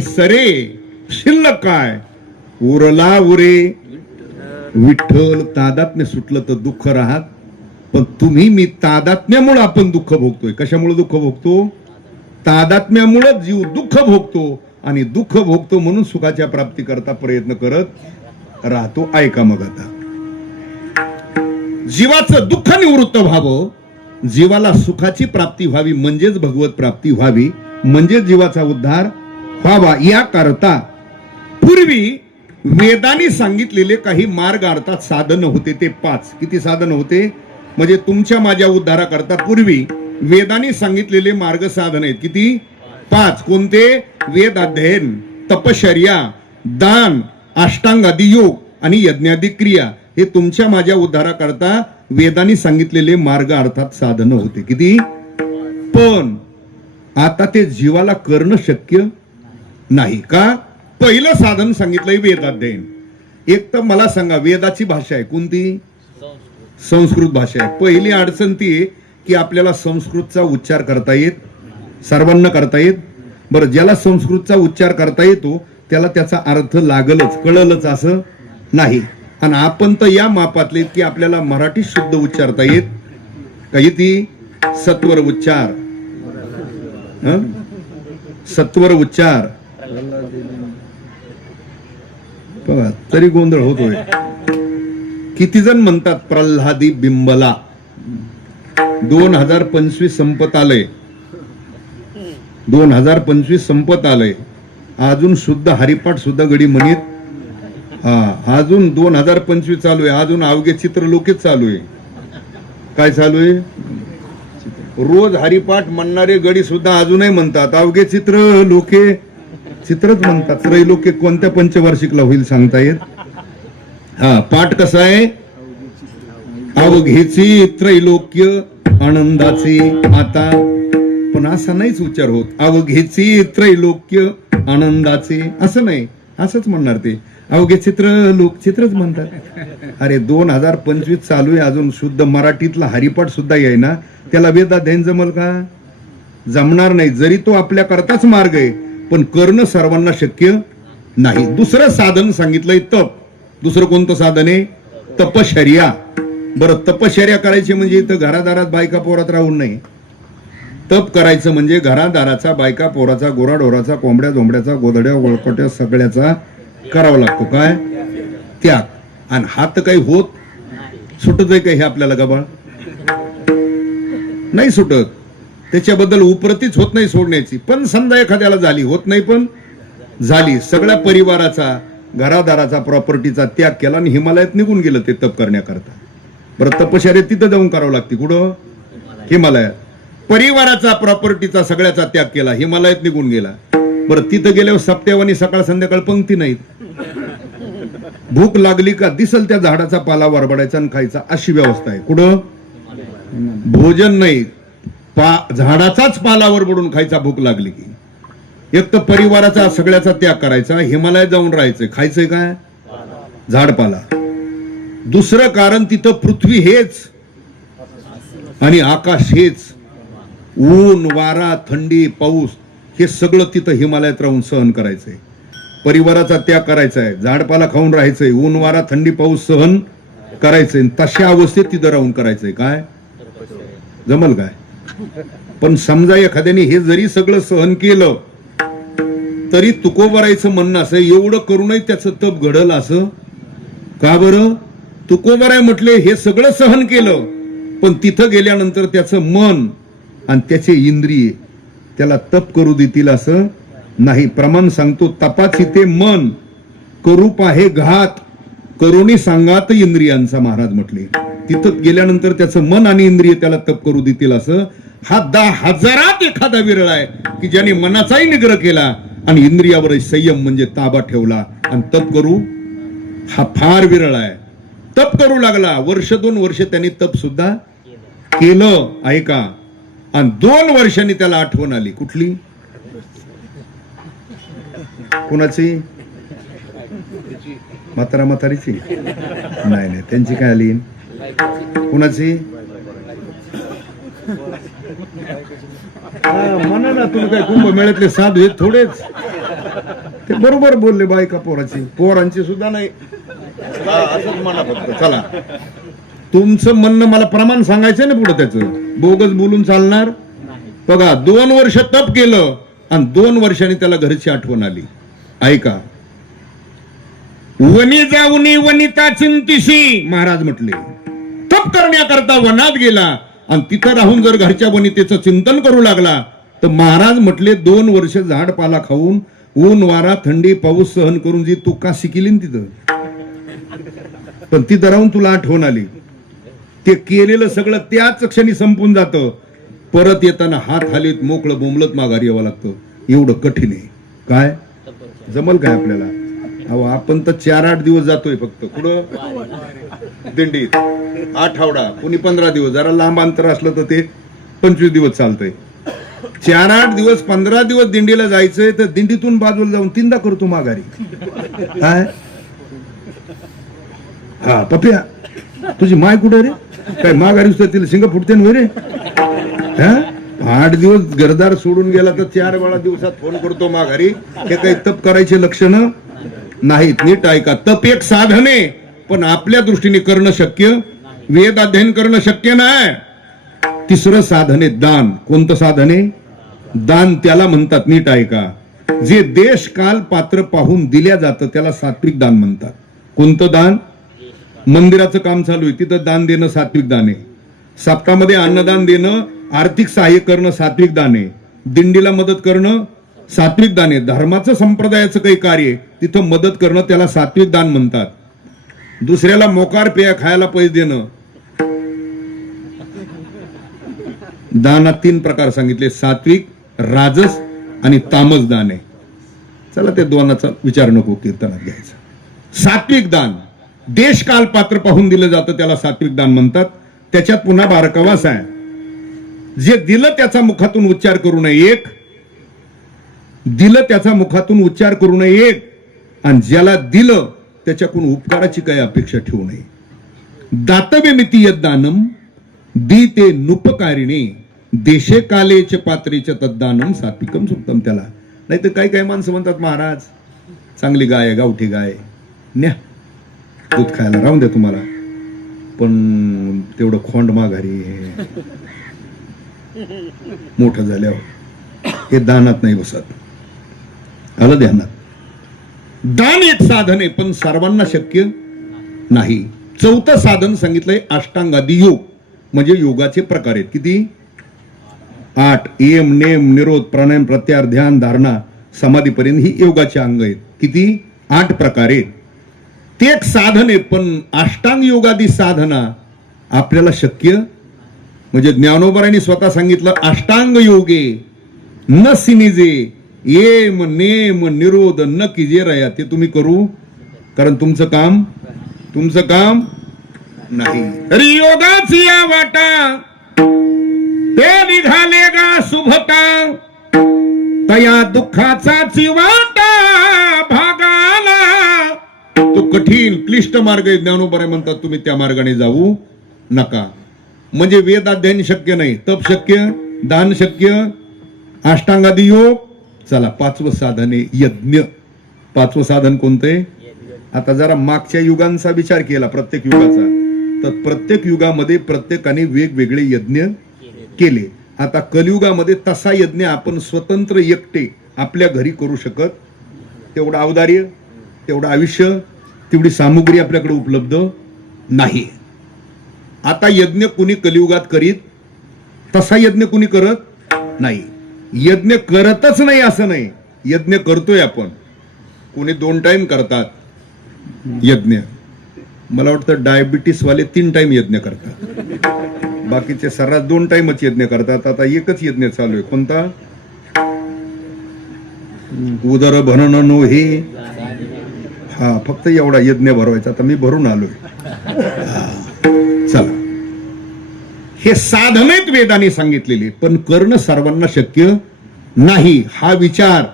सरे शिल्लक काय उरला उरे. विठ्ठल तादात्म्य सुटलं तर दुःख राहत, पण तुम्ही मी तादात्म्यामुळे आपण दुःख भोगतोय. कशामुळे दुःख भोगतो? तादात्म्यामुळे जीव दुःख भोगतो आणि दुःख भोगतो म्हणून सुखाच्या प्राप्ती करता प्रयत्न करत राहतो. ऐका मग आता जीवाचं दुःख निवृत्त व्हावं, जीवाला सुखाची प्राप्ती व्हावी म्हणजेच भगवत प्राप्ती व्हावी म्हणजे जीवाचा उद्धार व्हावा. या करता पूर्वी वेदांनी सांगितलेले काही मार्ग अर्थात साधन होते ते 5. किती साधन होते? म्हणजे तुमच्या माझ्या उद्धाराकरता पूर्वी वेदांनी सांगितलेले मार्ग साधन आहेत. किती? 5. कोणते? वेद अध्ययन, तपश्चर्या, दान, अष्टांगादी योग आणि यज्ञादी क्रिया हे तुमच्या माझ्या उद्धाराकरता वेदांनी सांगितलेले मार्ग अर्थात साधन होते. किती? पण आता ते जीवाला करणं शक्य नाही. का? पहिलं साधन सांगितलंय वेद अध्ययन. एक तर मला सांगा वेदाची भाषा आहे कोणती? संस्कृत भाषा आहे. पहिली अडचण ती की आपल्याला संस्कृतचा उच्चार करता येत, सर्वांना करता येत. बरं, ज्याला संस्कृतचा उच्चार करता येतो त्याला त्याचा अर्थ लागलच कळलच असं नाही. आणि आपण तर या मापातले की आपल्याला मराठी शुद्ध उच्चारता येत काही ती सत्वर उच्चार, सत्वर उच्चार बघा तरी गोंधळ होतोय. किती जण म्हणतात प्रल्हादी बिंबला. 2025 संपत आलंय. 2025 संपत आलंय. अजून शुद्ध हरिपाठ सुद्धा गडी म्हणीत. हा अजून 2025 चालू आहे. अजून अवघे चित्र लोकेच चालू आहे. काय चालू आहे? रोज हरिपाठ म्हणणारे गडी सुद्धा अजूनही म्हणतात अवघे चित्र लोके. चित्रच म्हणतात. त्रैलोक्य कोणत्या पंचवार्षिकला होईल सांगता येत. हा पाठ कसा आहे? अवघेची त्रैलोक्य आनंदाचे आता. पण असा नाहीच उच्चार होत. अवघेची त्रैलोक्य आनंदाचे असं नाही. असंच म्हणणार ते. अवघे चित्र लोक चित्रच म्हणतात. अरे 2025 चालू आहे. अजून शुद्ध मराठीतला हरिपाठ सुद्धा येईना. त्याला वेदाध्ययन जमल का? जमणार नाही. जरी तो आपल्या करताच मार्ग आहे पण करणं सर्वांना शक्य नाही. दुसरं साधन सांगितलंय तप. दुसरं कोणतं साधन आहे? तपश्चर्या. बरं तपश्चर्या करायची म्हणजे इथं घरादारात बायका पोरात राहून नाही. तप करायचं म्हणजे घरादाराचा बायका पोराचा गोराडोराचा कोंबड्या झोंबड्याचा गोधड्या वळकट्या सगळ्याचा करावा लागतो. काय? त्याग. आणि हात काही होत सुटत आहे का हे आपल्याला गबाळ? नाही सुटत. त्याच्याबद्दल उपरतीच होत नाही सोडण्याची. पण समजा एखाद्याला झाली होत नाही पण झाली. सगळ्या परिवाराचा घरादाराचा प्रॉपर्टीचा त्याग केला आणि हिमालयात निघून गेलं ते तप करण्याकरता. बरं तपश्चर्या तिथं जाऊन करावं लागते. कुठं? हिमालयात. परिवाराचा प्रॉपर्टीचा सगळ्याचा त्याग केला. हिमालयात निघून गेला. बरं तिथं गेल्यावर सप्त्यावानी सकाळ संध्याकाळ पंक्ती नाहीत. भूक लागली का दिसल त्या झाडाचा पाला वरबडायचा आणि खायचा अशी व्यवस्था आहे. कुठं? भोजन नाही. झाडाचाच पाला वरबडून खायचा भूक लागली की. एक तर परिवाराचा सगळ्याचा त्याग करायचा. हिमालयात जाऊन राहायचंय. खायचंय काय? झाडपाला. दुसरं कारण तिथं पृथ्वी हेच आणि आकाश हेच. ऊन वारा थंडी पाऊस हे सगळं तिथं हिमालयात राहून सहन करायचंय. परिवाराचा त्याग करायचा आहे. झाडपाला खाऊन राहायचंय. ऊन वारा थंडी पाऊस सहन करायचंय. तशा अवस्थेत तिथं राहून करायचंय. काय जमल काय? पण समजा एखाद्याने हे जरी सगळं सहन केलं तरी तुकोबरायचं म्हणणं असं एवढं करूनही त्याचं तप घडल असं का? बरं तुकोबराय म्हटले हे सगळं सहन केलं पण तिथं गेल्यानंतर त्याचं मन आणि त्याचे इंद्रिय त्याला तप करू देतील असं नाही. प्रमाण सांगतो तपाची ते मन करूप आहे घात करुणी सांगात इंद्रियांचा महाराज म्हटले. तिथं गेल्यानंतर त्याचं मन आणि इंद्रिय त्याला तप करू देतील असं हा 10,000 एखादा विरळ आहे की ज्याने मनाचाही निग्रह केला आणि इंद्रियावर संयम म्हणजे ताबा ठेवला आणि तप करू. हा फार विरळ आहे. तप करू लागला. वर्ष 2 वर्ष त्यांनी तप सुद्धा केलं. ऐका. आणि 2 वर्षांनी त्याला आठवण आली. कुठली? कुणाची? म्हातारा म्हातारीची? नाही नाही त्यांची काय आली? कुणाची? म्हणा ना तुम्ही काय कुंभमेळ्यातले साधू आहेत थोडेच. ते बरोबर बोलले. बायका पोराची पोरांची सुद्धा नाही. असंच म्हणा फक्त. चला तुमचं म्हणणं मला प्रमाण सांगायचं ना पुढे. त्याचं बोगस बोलून चालणार? बघा 2 वर्ष तप केलं आणि 2 वर्षांनी त्याला घरची आठवण आली. ऐका. वनी जाऊनी वनिता चिंतिशी महाराज म्हटले. तप करण्याकरता वनात गेला आणि तिथं राहून जर घरच्या वनितेचं चिंतन करू लागला तर महाराज म्हटले 2 वर्ष झाड पाला खाऊन ऊन वारा थंडी पाऊस सहन करून जी तू का शिकली तिथं पण तिथं राहून तुला आठवण आली. ते केलेलं सगळं त्याच क्षणी संपून जातं. परत येताना हात हालीत मोकळं बोंबलत माघारी यावं लागतं. एवढं कठीण आहे. काय जमल काय आपल्याला? अहो आपण तर 4-8 दिवस जातोय फक्त. कुठं? दिंडीत. आठवडा कुणी 15 दिवस. जरा लांब अंतर असलं तर ते 25 दिवस चालतंय. 4-8 दिवस 15 दिवस दिंडीला जायचंय तर दिंडीतून बाजूला जाऊन 3दा करतो माघारी. काय? हा पप्या तुझी माय कुठे रे? काय माघारी तिला शिंग फुटते ना रे? 8 दिवस घरदार सोडून गेला तर 4 वेळा दिवसात फोन करतो माघारी. हे काही तप करायचे लक्षण नाहीत. नीट ऐका. तप एक साधन आहे पण आपल्या दृष्टीने करणं शक्य. वेद अध्ययन करणं शक्य नाही. तिसरं साधन आहे दान. कोणतं साधन आहे? दान. त्याला म्हणतात नीट ऐका जे देश काल पात्र पाहून दिल्या जातं त्याला सात्विक दान म्हणतात. कोणतं दान? मंदिराचं काम चालू आहे तिथं दान देणं सात्विक दान आहे. सप्ताहामध्ये अन्नदान देणं, आर्थिक सहाय्य करणं सात्विक दान आहे. दिंडीला मदत करणं सात्विक दान आहे. धर्माचं संप्रदायाचं काही कार्य आहे, तिथं मदत करणं त्याला सात्विक दान म्हणतात. दुसऱ्याला मोकार पेया खायला पैसे देणं, दानात 3 प्रकार सांगितले, सात्विक, राजस आणि तामस दान आहे. चला ते दोनाचा विचार नको कीर्तनात घ्यायचा. सात्विक दान देश काल पात्र पाहून दिलं जातं त्याला सात्विक दान म्हणतात. त्याच्यात पुन्हा बारकावास आहे, जे दिलं त्याचा मुखातून उच्चार करू नये एक, दिलं त्याचा मुखातून उच्चार करू नये एक, आणि ज्याला दिलं त्याच्याकडून उपकाराची काही अपेक्षा ठेवू नये. दातव्यमिती यद्दानम दीते नुपकारिणे देशे कालेचे पात्रेचे तद्दानम सात्विकम सुक्तम. त्याला नाही तर काही काही माणसं म्हणतात महाराज चांगली गाय आहे, गावठी गाय न्या दूध खायला राहून द्या तुम्हाला, पण तेवढं खोंड माघारी मोठं झाल्यावर हे दानात नाही बसत. आलं ध्यानात. दान एक साधन आहे पण सर्वांना शक्य नाही. 4थं साधन सांगितलंय अष्टांगादी योग, म्हणजे योगाचे प्रकार आहेत. किती? 8. यम, नेम, निरोध, प्राणायाम, प्रत्याहार, ध्यान, धारणा, समाधीपर्यंत ही योगाची अंग आहेत. किती? 8 प्रकार आहेत. ते एक साधन आहे पण अष्टांग योगादी साधना आपल्याला शक्य, म्हणजे ज्ञानोबरांनी स्वतः सांगितलं अष्टांग योगे न सिनिजे येम नेम निरोध न किजे रया. ते तुम्ही करू, कारण तुमचं काम नाही. तरी योगाची या वाटा ते निघाले गा शुभता, तया दुःखाचा चिवाटा भागाला. तो कठीण क्लिष्ट मार्ग आहे. ज्ञानोबराय म्हणतात तुम्ही त्या मार्गाने जाऊ नका. म्हणजे वेद अध्ययन शक्य नाही, तप शक्य, दान शक्य, अष्टांगादी योग. चला 5वं साधन आहे यज्ञ. 5वं साधन कोणतं? आता जरा मागच्या युगांचा विचार केला, प्रत्येक युगाचा, तर प्रत्येक युगामध्ये प्रत्येकाने वेगवेगळे यज्ञ केले. आता कलियुगामध्ये तसा यज्ञ आपण स्वतंत्र एकटे आपल्या घरी करू शकत, तेवढं औदार्य, तेवढं आयुष्य, तेवढी सामुग्री आपल्याकडे उपलब्ध नाही. आता यज्ञ कुणी कलियुगात करीत, तसा यज्ञ कुणी करत नाही. यज्ञ करतच नाही असं नाही, यज्ञ करतोय आपण. कोणी 2 टाइम करतात यज्ञ. मला वाटतं डायबिटीस वाले 3 टाइम यज्ञ करतात, बाकीचे सर्रास 2 टाइमच यज्ञ करतात. आता एकच यज्ञ चालू आहे. कोणता? उदर भरण नो हे, हा फक्त एवढा यज्ञ भरवायचा. आता मी भरून आलोय. चला, हे साधनेत वेदाने सांगितलेले, पण करणं सर्वांना शक्य नाही. हा विचार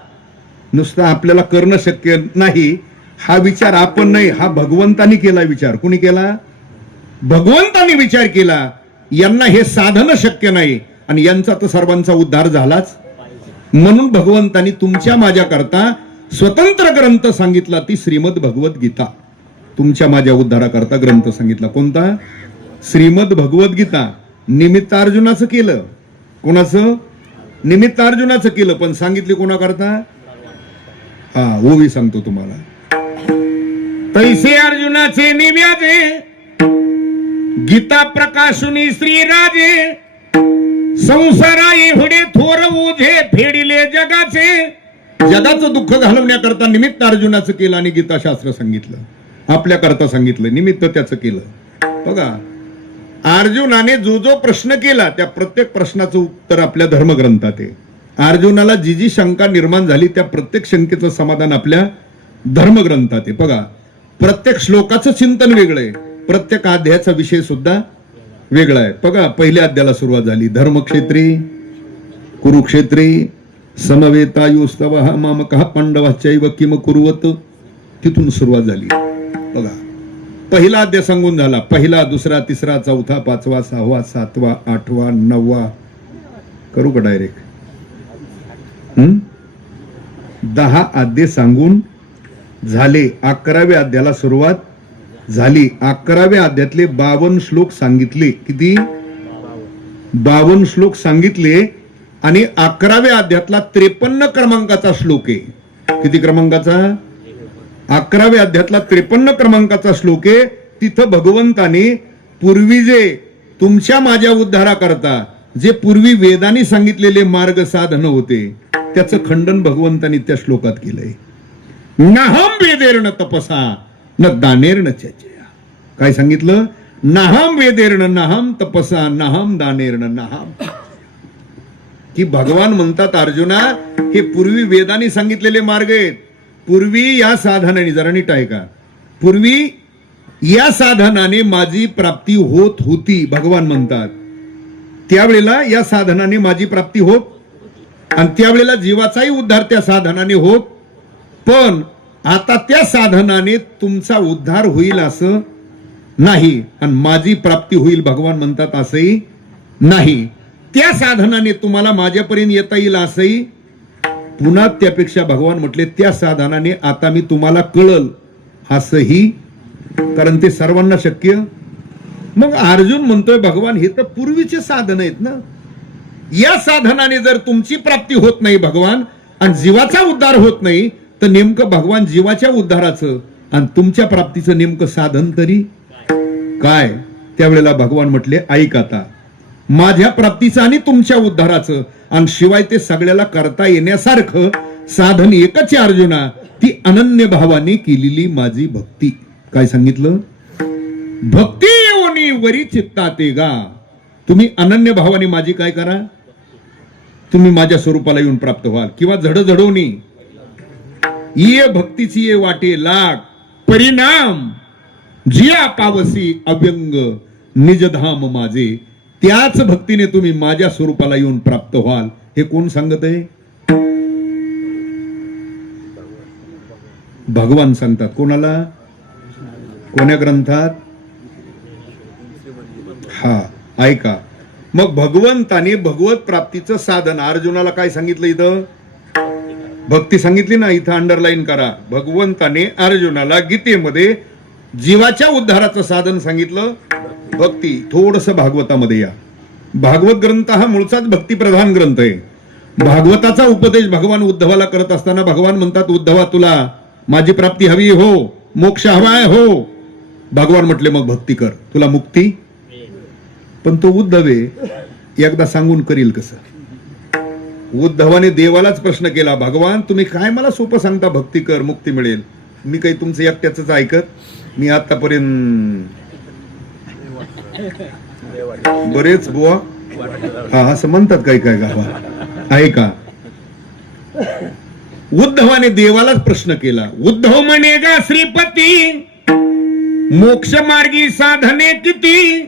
नुसता आपल्याला करणं शक्य नाही हा विचार आपण नाही, हा भगवंतानी केला विचार. कुणी केला? भगवंतानी विचार केला. यांना हे साधन शक्य नाही आणि यांचा तर सर्वांचा उद्धार झालाच. म्हणून भगवंतानी तुमच्या माझ्या करता स्वतंत्र ग्रंथ सांगितला, ती श्रीमद भगवत गीता. तुमच्या माझ्या उद्धाराकरता ग्रंथ सांगितला. कोणता? श्रीमद भगवत गीता. निमित्त अर्जुनाचं केलं. कोणाचं? निमित्त अर्जुनाचं केलं, पण सांगितले कोणाकरता? हा ओवी सांगतो तुम्हाला. तैसे अर्जुनाचे निव्याजे गीता प्रकाशुनी श्रीराजे, संसारा एवढे थोर ओझे फेडिले जगाचे. जगाचं दुःख घालवण्याकरता निमित्त अर्जुनाचं केलं आणि गीताशास्त्र सांगितलं. आपल्या करता सांगितलं, निमित्त त्याचं केलं. बघा, अर्जुनाने जो जो प्रश्न केला त्या प्रत्येक प्रश्नाचं उत्तर आपल्या धर्मग्रंथात आहे. अर्जुनाला जी जी शंका निर्माण झाली त्या प्रत्येक शंकेचं समाधान आपल्या धर्मग्रंथात आहे. बघा, प्रत्येक श्लोकाचं चिंतन वेगळं आहे, प्रत्येक अध्यायाचा विषय सुद्धा वेगळा आहे. बघा, पहिल्या अध्यायाला सुरुवात झाली, धर्मक्षेत्री कुरुक्षेत्री समवेतायुस्तवः मामकः पांडवाश्चैव किम कुर्वत. तिथून सुरुवात झाली. बघा, पहिला अध्याय सांगून झाला. पहिला, दुसरा, तिसरा, चौथा, 5वा, 6वा, 7वा, 8वा, 9वा. करू का डायरेक्ट? 10 अध्याय सांगून झाले. 11व्या अध्यायाला सुरुवात झाली. 11व्या अध्यायातले 52 श्लोक सांगितले. किती? 52 श्लोक सांगितले आणि 11व्या अध्यायातला 53 क्रमांकाचा श्लोक आहे. किती क्रमांकाचा? 11व्या अध्यायातला 53 क्रमांकाचा श्लोक आहे. तिथं भगवंताने पूर्वी जे तुमच्या माझ्या उद्धाराकरता जे पूर्वी वेदांनी सांगितलेले मार्ग साधन होते त्याचं खंडन भगवंतांनी त्या श्लोकात केलंय. नाहम वेदेर्ण तपसा न दानेर्ण चर्चया. काय सांगितलं? नाहम वेदेर्ण, नाहम तपसा, नाहम दानेर्ण, नाहम. की भगवान म्हणतात अर्जुना, हे पूर्वी वेदांनी सांगितलेले मार्ग आहेत. पूर्वी या साधनाने, जरा नीट ऐका, पूर्वी या साधनाने माझी प्राप्ती होत होती. भगवान म्हणतात त्यावेळेला या साधनाने माझी प्राप्ती होत, आणि त्यावेळेला जीवाचाही उद्धार त्या साधनाने होत. पण आता त्या साधनाने तुमचा उद्धार होईल असं नाही, आणि माझी प्राप्ती होईल भगवान म्हणतात असंही नाही. त्या साधनाने तुम्हाला माझ्यापर्यंत येता येईल असंही. पुन्हा त्यापेक्षा भगवान म्हटले त्या साधनाने आता मी तुम्हाला कळल असंही, कारण ते सर्वांना शक्य. मग अर्जुन म्हणतोय भगवान हे तर पूर्वीचे साधन आहेत ना, या साधनाने जर तुमची प्राप्ती होत नाही भगवान, आणि जीवाचा उद्धार होत नाही, तर नेमकं भगवान जीवाच्या उद्धाराचं आणि तुमच्या प्राप्तीचं नेमकं साधन तरी काय? त्यावेळेला भगवान म्हटले ऐक, आता माझ्या प्राप्तीचं आणि तुमच्या उद्धाराचं आणि शिवाय ते सगळ्याला करता येण्यासारखं साधन एकच आहे अर्जुना, ती अनन्य भावाने केलेली माझी भक्ती. काय सांगितलं? भक्ती येऊनी वरी चित्ता ते गा. तुम्ही अनन्य भावाने माझी काय करा, तुम्ही माझ्या स्वरूपाला येऊन प्राप्त व्हाल. किंवा झडझडवणी ये भक्तीची ये वाटे लाग, परिणाम जिया पावसी अव्यंग निजधाम माझे. त्याच भक्तीने तुम्ही माझ्या स्वरूपाला येऊन प्राप्त व्हाल. हे कोण सांगत आहे? भगवान सांगतात. कोणाला? कोण्या ग्रंथात? हा, ऐका. मग भगवंताने भगवत प्राप्तीचं साधन अर्जुनाला काय सांगितलं? इथं भक्ती सांगितली ना, इथं अंडरलाईन करा. भगवंताने अर्जुनाला गीतेमध्ये जीवाच्या उद्धाराचं साधन सांगितलं भक्ती. थोडस भागवतामध्ये या. भागवत ग्रंथ हा मुळचाच भक्तिप्रधान ग्रंथ आहे. भागवताचा उपदेश भगवान उद्धवाला करत असताना भगवान म्हणतात उद्धवा तुला माझी प्राप्ती हवी हो, मोक्ष हवाय हो. भगवान म्हटले मग भक्ती कर, तुला मुक्ती. पण तो उद्धव एकदा सांगून करील कसं? उद्धवाने देवालाच प्रश्न केला, भगवान तुम्ही काय मला सोपं सांगता, भक्ती कर मुक्ती मिळेल. मी काही तुमचं एकट्याच ऐकत, मी आतापर्यंत बरेच बुवा हा असं म्हणतात काही काय गावात आहे का. उद्धवाने देवालाच प्रश्न केला. उद्धव म्हणे गा श्रीपती, मोक्ष मार्गी साधने किती,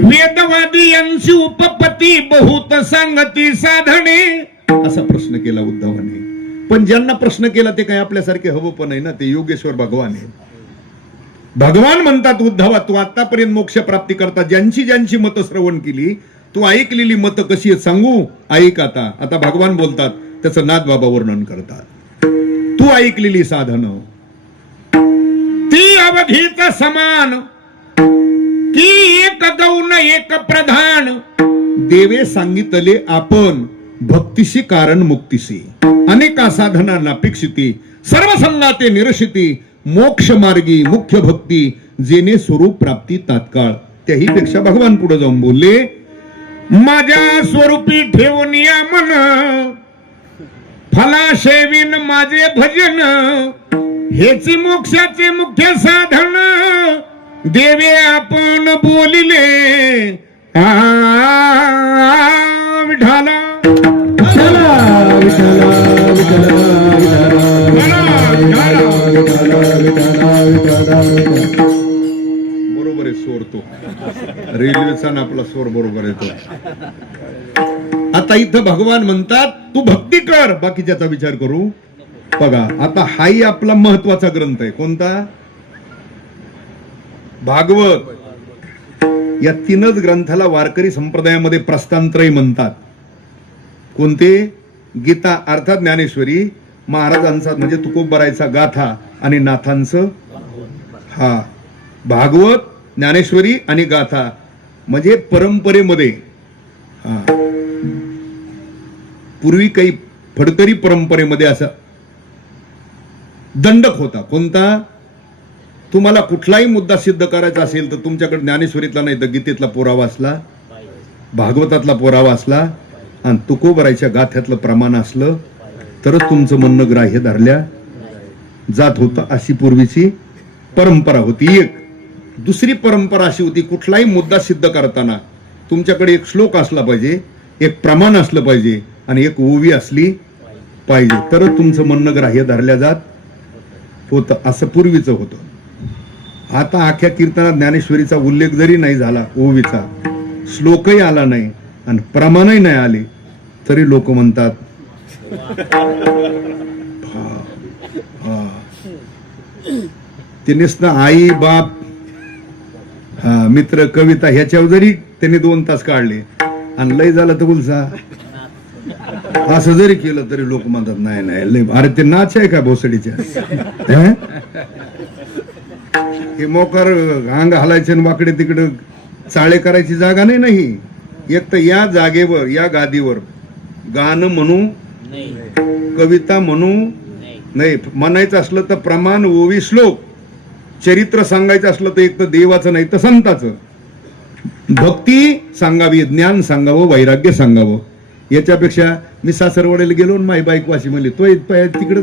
वेदवादी यांची उपपती बहुत सांगती साधने. असा प्रश्न केला उद्धवाने. पण ज्यांना प्रश्न केला ते काय आपल्यासारखे हवं पण आहे ना, ते योगेश्वर भगवान आहे. भगवान म्हणतात उद्धवा तू आतापर्यंत मोक्ष प्राप्ती करता ज्यांची ज्यांची मतं श्रवण केली, तू ऐकलेली मतं कशी आहेत सांगू? ऐक आता. आता भगवान बोलतात, त्याचं नाथ बाबा वर्णन करतात. तू ऐकलेली साधन ती अवधीच समान, की एक गौण एक प्रधान, देवे सांगितले आपण भक्तीशी कारण मुक्तीशी, अनेका साधनांना पेक्षिती, सर्व संगाते निरशिती, मोक्ष मार्गी मुख्य भक्ती, जेने स्वरूप प्राप्ती तात्काळ. त्याही पेक्षा भगवान पुढे जाऊन बोलले, माझ्या स्वरूपी ठेवून या मन, फला शेवीन माझे भजन, हेची मोक्षाचे मुख्य साधन, देवे आपण बोलिले विठाला. बरोबर आहे स्वर, तो रेल्वेचा ना आपला स्वर बरोबर आहे तो. आता इथं भगवान म्हणतात तू भक्ती कर, बाकीच्याचा विचार करू. बघा आता हाही आपला महत्वाचा ग्रंथ आहे. कोणता? भागवत. या तीनच ग्रंथाला वारकरी संप्रदायामध्ये प्रस्थानत्रय म्हणतात. कोणते? गीता अर्थात ज्ञानेश्वरी, महाराजांचा म्हणजे तुकोबरायचा गाथा आणि नाथांचं हा भागवत, ज्ञानेश्वरी आणि गाथा म्हणजे परंपरेमध्ये. पूर्वी काही फडकरी परंपरेमध्ये असा दंडक होता. कोणता? तुम्हाला कुठलाही मुद्दा सिद्ध करायचा असेल तर तुमच्याकडे ज्ञानेश्वरीतला नाही तर गीतेतला पुरावा असला, भागवतातला पुरावा असला आणि तुकोबरायच्या गाथ्यातलं प्रमाण असलं तरच तुमचं म्हणणं ग्राह्य धरल्या जात होतं. अशी पूर्वीची परंपरा होती. एक दुसरी परंपरा अशी होती, कुठलाही मुद्दा सिद्ध करताना तुमच्याकडे एक श्लोक असला पाहिजे, एक प्रमाण असलं पाहिजे आणि एक ओवी असली पाहिजे, तरच तुमचं म्हणणं ग्राह्य धरल्या जात होतं. असं पूर्वीचं होतं. आता अख्ख्या कीर्तनात ज्ञानेश्वरीचा उल्लेख जरी नाही झाला, ओवीचा श्लोकही आला नाही आणि प्रमाणही नाही आले, तरी लोक म्हणतात ते नुसतं आई बाप मित्र कविता ह्याच्यावर जरी त्यांनी 2 तास काढले आणि लय झालं तर उलसा असं जरी केलं तरी लोक म्हणतात नाही नाही लय. अरे ते नाच आहे का भोसडीच्या? हे मोकर अंग हलायचे आणि वाकडे तिकडे चाळे करायची जागा नाही. एक तर या जागेवर, या गादीवर गाणं म्हणू, कविता म्हणू नाही. म्हणायचं असलं तर प्रमाण, ओवी, श्लोक, चरित्र सांगायचं असलं तर एक तर देवाचं नाही तर संताचं, भक्ती सांगावी, ज्ञान सांगावं, वैराग्य सांगावं. याच्यापेक्षा मी सासरवाड्याला गेलो आणि माई बायको अशी म्हणली, तो तिकडे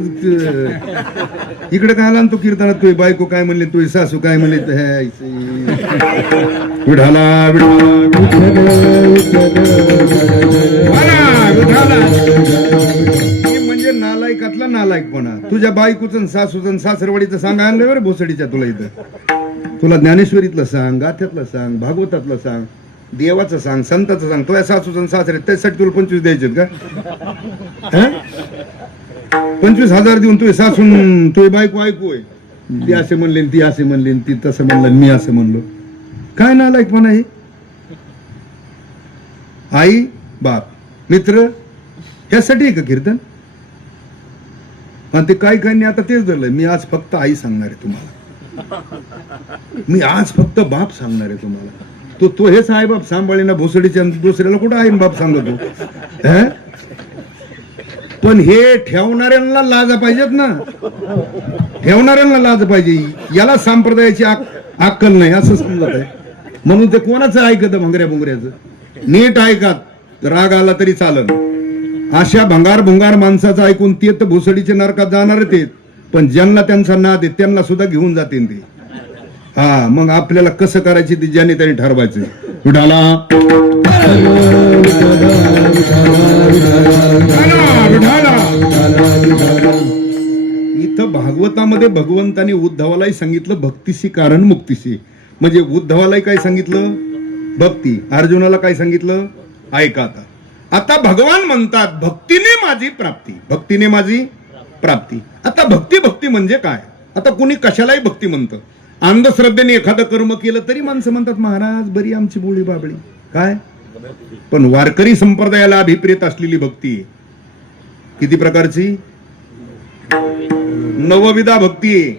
इकडे काय आला तो कीर्तनात, तुझी बायको काय म्हणली, तुझी सासू काय म्हणली, विढाला म्हणजे नालायकातला नालायकपणा. तुझ्या बायकोचं सासूचं सासरवाडीचं सांग अंगावर भोसडीच्या. तुला इथं तुला ज्ञानेश्वरीतलं सांग, गाथ्यातलं सांग, भागवतातलं सांग, देवाचं सांग, संताचं सांग. तुझ्या सासूचं सासरे त्यासाठी तुला 25 द्यायचे का? 25,000 देऊन तुझे सासून तुझी बायको ऐकू आहे, ती असे म्हणले, ती असे म्हणले, ती तसं म्हणलं, मी असं म्हणलो. काय नालायकपणा आहे? आई बाप मित्र ह्यासाठी का कीर्तन? आणि ते काही आता तेच झालंय, मी आज फक्त आई सांगणार आहे तुम्हाला, मी आज फक्त बाप सांगणार आहे तुम्हाला. तो हेच आई बाप सांभाळीना भोसडीच्या, दुसऱ्याला कुठं आई बाप सांगतो? पण हे ठेवणाऱ्यांना लाज पाहिजेत ना, ठेवणाऱ्यांना लाज पाहिजे. याला संप्रदायाची अक्कल नाही असं समजत आहे. म्हणून ते कोणाचं ऐकत भंगऱ्या भुंगऱ्याचं? नीट ऐकत, राग आला तरी चालन. अशा भंगार भुंगार माणसाचं ऐकून ते तर भोसडीच्या नरकात जाणार ते, पण ज्यांना त्यांचा नाद आहे त्यांना सुद्धा घेऊन जातील ते. हा, मग आपल्याला कसं करायची ती ज्याने त्यांनी ठरवायचं. विठाला इथं भागवतामध्ये भगवंतानी उद्धवालाही सांगितलं भक्तीशी कारण मुक्तीशी. म्हणजे उद्धवालाही काय सांगितलं? भक्ती. अर्जुनाला काय सांगितलं? ऐका. आता भगवान म्हणतात भक्तीने माझी प्राप्ती, भक्तीने माझी प्राप्ती. आता भक्ती म्हणजे काय? आता कुणी कशालाही भक्ती म्हणतं. अंधश्रद्धेने एखादं कर्म केलं तरी माणसं म्हणतात महाराज बरी आमची बोळी बाबळी. काय? पण वारकरी संप्रदायाला अभिप्रेत असलेली भक्ती किती प्रकारची? 9विधा भक्ती आहे.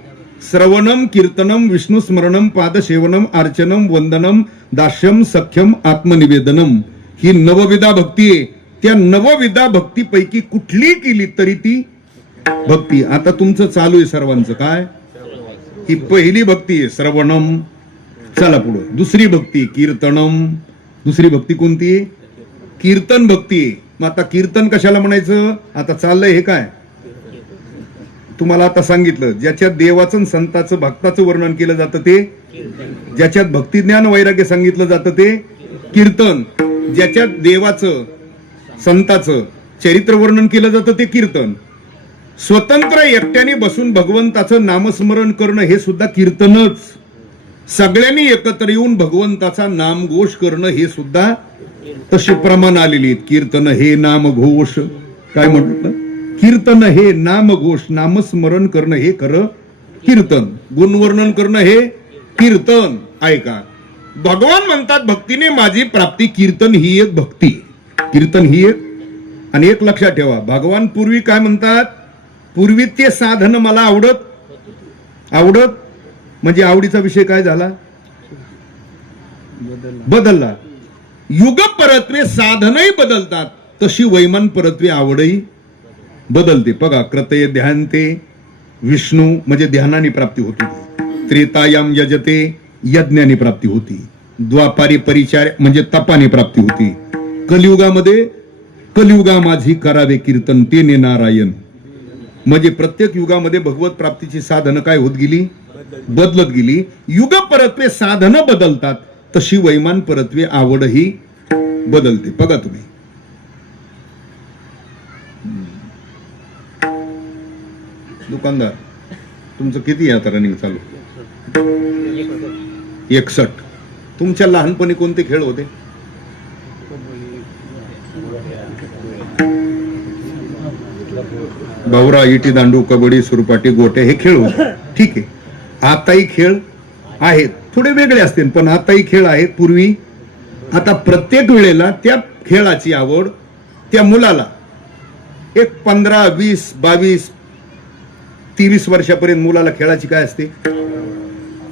श्रवणम, कीर्तनम, विष्णू स्मरणम, पादसेवनम, अर्चनम, वंदनम, दास्यम, सख्यम, आत्मनिवेदनम. ही 9विधा भक्ती आहे. त्या 9विधा भक्तीपैकी कुठली केली तरी ती भक्ती. आता तुमचं चालू आहे सर्वांचं काय? ही पहिली भक्ती आहे श्रवणम. चला पुढे दुसरी भक्ती कीर्तनम. दुसरी भक्ती कोणती? कीर्तन भक्ती. मग आता कीर्तन कशाला म्हणायचं? आता चाललंय हे काय तुम्हाला आता सांगितलं. ज्याच्यात देवाचं, संताचं, भक्ताचं वर्णन केलं जातं ते, ज्याच्यात भक्ती ज्ञान वैराग्य सांगितलं जातं ते कीर्तन, ज्याच्यात देवाचं, संताचं चरित्र वर्णन केलं जातं ते कीर्तन. स्वतंत्र एकट्याने बसून भगवंताचं नामस्मरण करणं हे सुद्धा कीर्तनच. सगळ्यांनी एकत्र येऊन भगवंताचा नामघोष करणं हे सुद्धा तशी प्रमाण आलेली आहेत. कीर्तन हे नामघोष. काय म्हटलं? कीर्तन हे नामघोष. नामस्मरण करणं हे खरं कीर्तन. गुणवर्णन करणं हे कीर्तन. ऐका, भगवान म्हणतात भक्तीने माझी प्राप्ती. कीर्तन ही एक भक्ती. कीर्तन ही एक. आणि एक लक्षात ठेवा, भगवान पूर्वी काय म्हणतात? पूर्वी ते साधन मला आवडत म्हणजे आवडीचा विषय काय झाला? बदलला. युग परत्वे साधनही बदलतात तशी वैमान परत्वे आवडही बदलते. बघा, क्रतये ध्यानते विष्णू म्हणजे ध्यानाने प्राप्ती होती. त्रेतायाम यजते यज्ञाने प्राप्ती होती. द्वापारी परिचार म्हणजे तपाने प्राप्ती होती. कलियुगामध्ये कलियुगा माझी करावे कीर्तन तेने नारायण म्हणजे प्रत्येक युगामध्ये भगवत प्राप्तीची साधनं काय होत गेली, बदलत गेली. युग परत्वे साधनं बदलतात तशी वैमान परत्वे आवडही बदलते. बघा तुम्ही, दुकानदार तुमचं किती आता रनिंग चालू? 61. तुमच्या लहानपणी कोणते खेळ होते? भावरा, इटी दांडू, कबड्डी, सुरपाटी, गोटे हे खेळ होते. ठीक आहे, आताही खेळ आहेत, थोडे वेगळे असतील पण आताही खेळ आहेत. पूर्वी आता प्रत्येक वेळेला त्या खेळाची आवड त्या मुलाला एक 15, 20, 22, 23 वर्षापर्यंत मुलाला खेळाची काय असते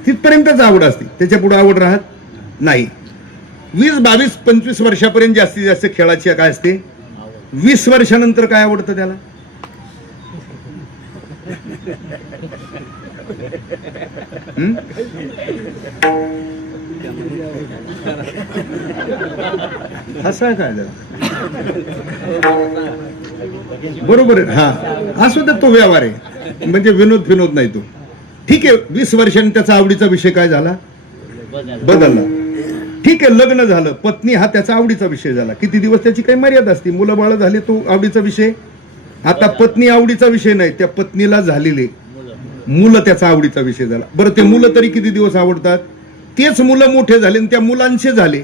तिथपर्यंतच आवड असते. त्याच्या पुढे आवड राहत नाही. 20, 22, 25 वर्षापर्यंत जास्तीत जास्त खेळाची काय असते. 20 वर्षानंतर काय आवडतं त्याला? असं काय बरोबर आहे. हा, असं तर तो व्यवहार आहे, म्हणजे विनोद फिनोद नाही तो. ठीक आहे, 20 वर्षांनी त्याचा आवडीचा विषय काय झाला, बदलला. ठीक आहे, लग्न झालं, पत्नी हा त्याचा आवडीचा विषय झाला. किती दिवस त्याची काही मर्यादा असते. मुलं बाळ झाले तो आवडीचा विषय. आता पत्नी आवडीचा विषय नाही, त्या पत्नीला झालेले मुलं त्याचा आवडीचा विषय झाला. बरं, ते मुलं तरी किती दिवस आवडतात? तेच मुलं मोठे झाले आणि त्या मुलांचे झाले.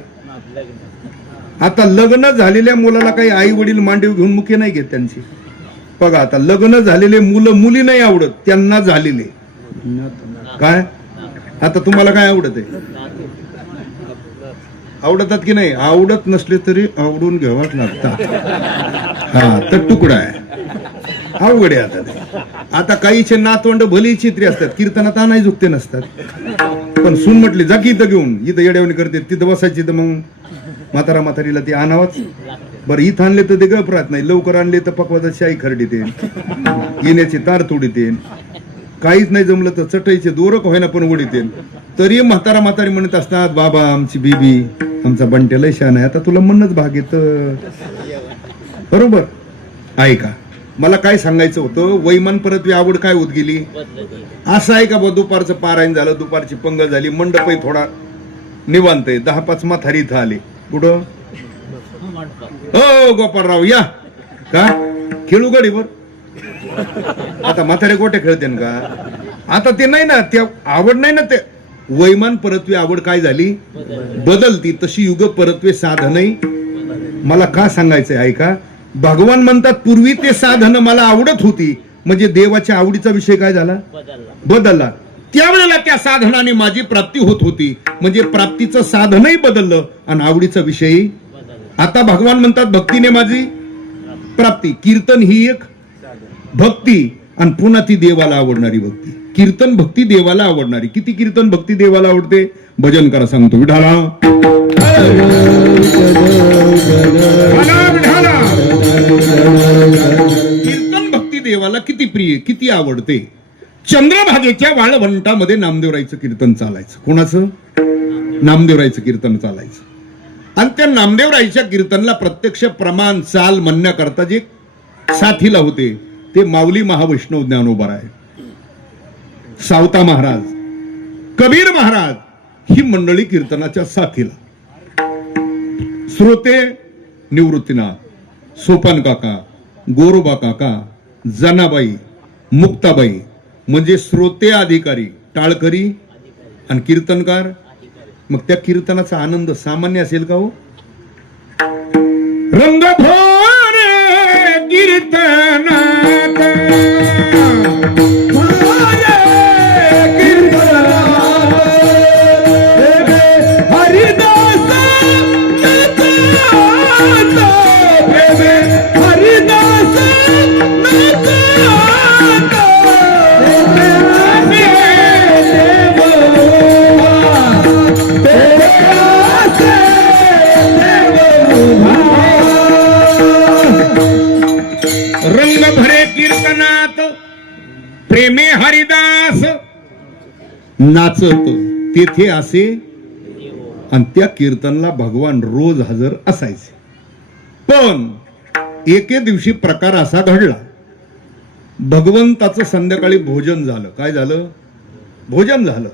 आता लग्न झालेल्या मुलाला काही आई वडील मांडीव घेऊन मुखे नाही घेत त्यांची. बघा, आता लग्न झालेले मुलं मुली नाही आवडत, त्यांना झालेले काय. आता तुम्हाला काय आवडत आहे? आवडतात की नाही? आवडत नसले तरी आवडून घ्यावाच लागतात. हा, तर तुकडा आहे, अवघड आहे. आता ते आता काहीचे नातवंड भली चित्री असतात, कीर्तनात आणाय झुकते नसतात. पण सून म्हटली जा की इथं घेऊन, इथं येड्यावणी करते, तिथं बसायची तर मग म्हातारा म्हातारीला ते आणावंच. बरं, इथं आणले तर ते गप राहत नाही, लवकर आणले तर पकवाचा शाई खरडीते, येण्याची तार तोडीते, काहीच नाही जमलं तर चटईचे दोरक व्हायना पण ओढीते. तरी म्हातारा म्हातारी म्हणत असतात, बाबा आमची बीबी आमचा बंट्या लय शान आहे. आता तुला म्हणणंच भाग येत, बरोबर आहे का? मला काय सांगायचं होतं, वैमान परत्वे आवड काय होत गेली. असं आहे का बा, दुपारचं पारायण झालं, दुपारची पंगत झाली, मंडपही थोडा निवांत आहे, 10-5 म्हातारी इथं आले. कुठं? हो गोपाळराव या का खेळू गडीवर. आता म्हातारे गोटे खेळते का? आता ते नाही ना, त्या आवड नाही ना. ते वैमान परत्वे आवड काय झाली, बदलती. तशी युग परत्वे साधनही. मला का सांगायचंय ऐका, भगवान म्हणतात पूर्वी ते साधन मला आवडत होती, म्हणजे देवाच्या आवडीचा विषय काय झाला, बदलला. त्यावेळेला त्या साधनाने माझी प्राप्ती होत होती, म्हणजे प्राप्तीचं साधनही बदललं आणि आवडीचा विषयही. आता भगवान म्हणतात भक्तीने माझी प्राप्ती. कीर्तन ही एक भक्ती आणि पुन्हा ती देवाला आवडणारी भक्ती. कीर्तन भक्ती देवाला आवडणारी. किती कीर्तन भक्ती देवाला आवडते? भजन करा सांगतो, विठाला कीर्तन भक्ती देवाला किती प्रिय, किती आवडते. चंद्रभागेच्या वाळवंटामध्ये नामदेवरायचं कीर्तन चालायचं. कोणाचं? नामदेवरायचं कीर्तन चालायचं. आणि त्या नामदेवरायच्या कीर्तनला प्रत्यक्ष प्रमाण चाल म्हणण्याकरता जे साथीला होते ते माऊली महावैष्णव ज्ञानोबा आहे, सावता महाराज, कबीर महाराज, ही मंडळी कीर्तनाच्या साथीला. श्रोते निवृत्तीनाथ, सोपान काका, गोरोबा काका, जनाबाई, मुक्ताबाई म्हणजे श्रोते अधिकारी, टाळकरी आणि कीर्तनकार. मग त्या कीर्तनाचा आनंद सामान्य असेल का हो? रंगभोर कीर्तनात नाचत तेथे असे, आणि त्या कीर्तनला भगवान रोज हजर असायचे. पण एके दिवशी प्रकार असा घडला, भगवंताचं संध्याकाळी भोजन झालं. काय झालं? भोजन झालं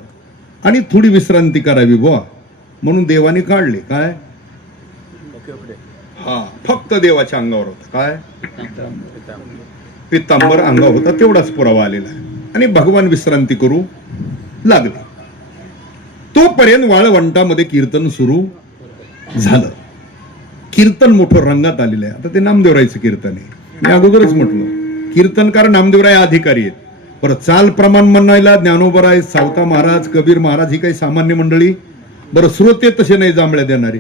आणि थोडी विश्रांती करावी बुवा म्हणून देवाने काढले. काय? हा, फक्त देवाच्या अंगावर होत. काय? पितांबर अंगावर होता, तेवढाच पुरावा आलेला आहे. आणि भगवान विश्रांती करू लागले. तोपर्यंत वाळवंटामध्ये कीर्तन सुरू झालं. कीर्तन मोठं रंगात आलेलं आहे. आता ते नामदेवरायचं कीर्तन आहे. मी अगोदरच म्हटलं कीर्तनकार नामदेवराय अधिकारी आहेत. परत चाल प्रमाण म्हणायला ज्ञानोबराय, सावता महाराज, कबीर महाराज ही काही सामान्य मंडळी. बरं, श्रोते तसे नाही जांभळ्या देणारे.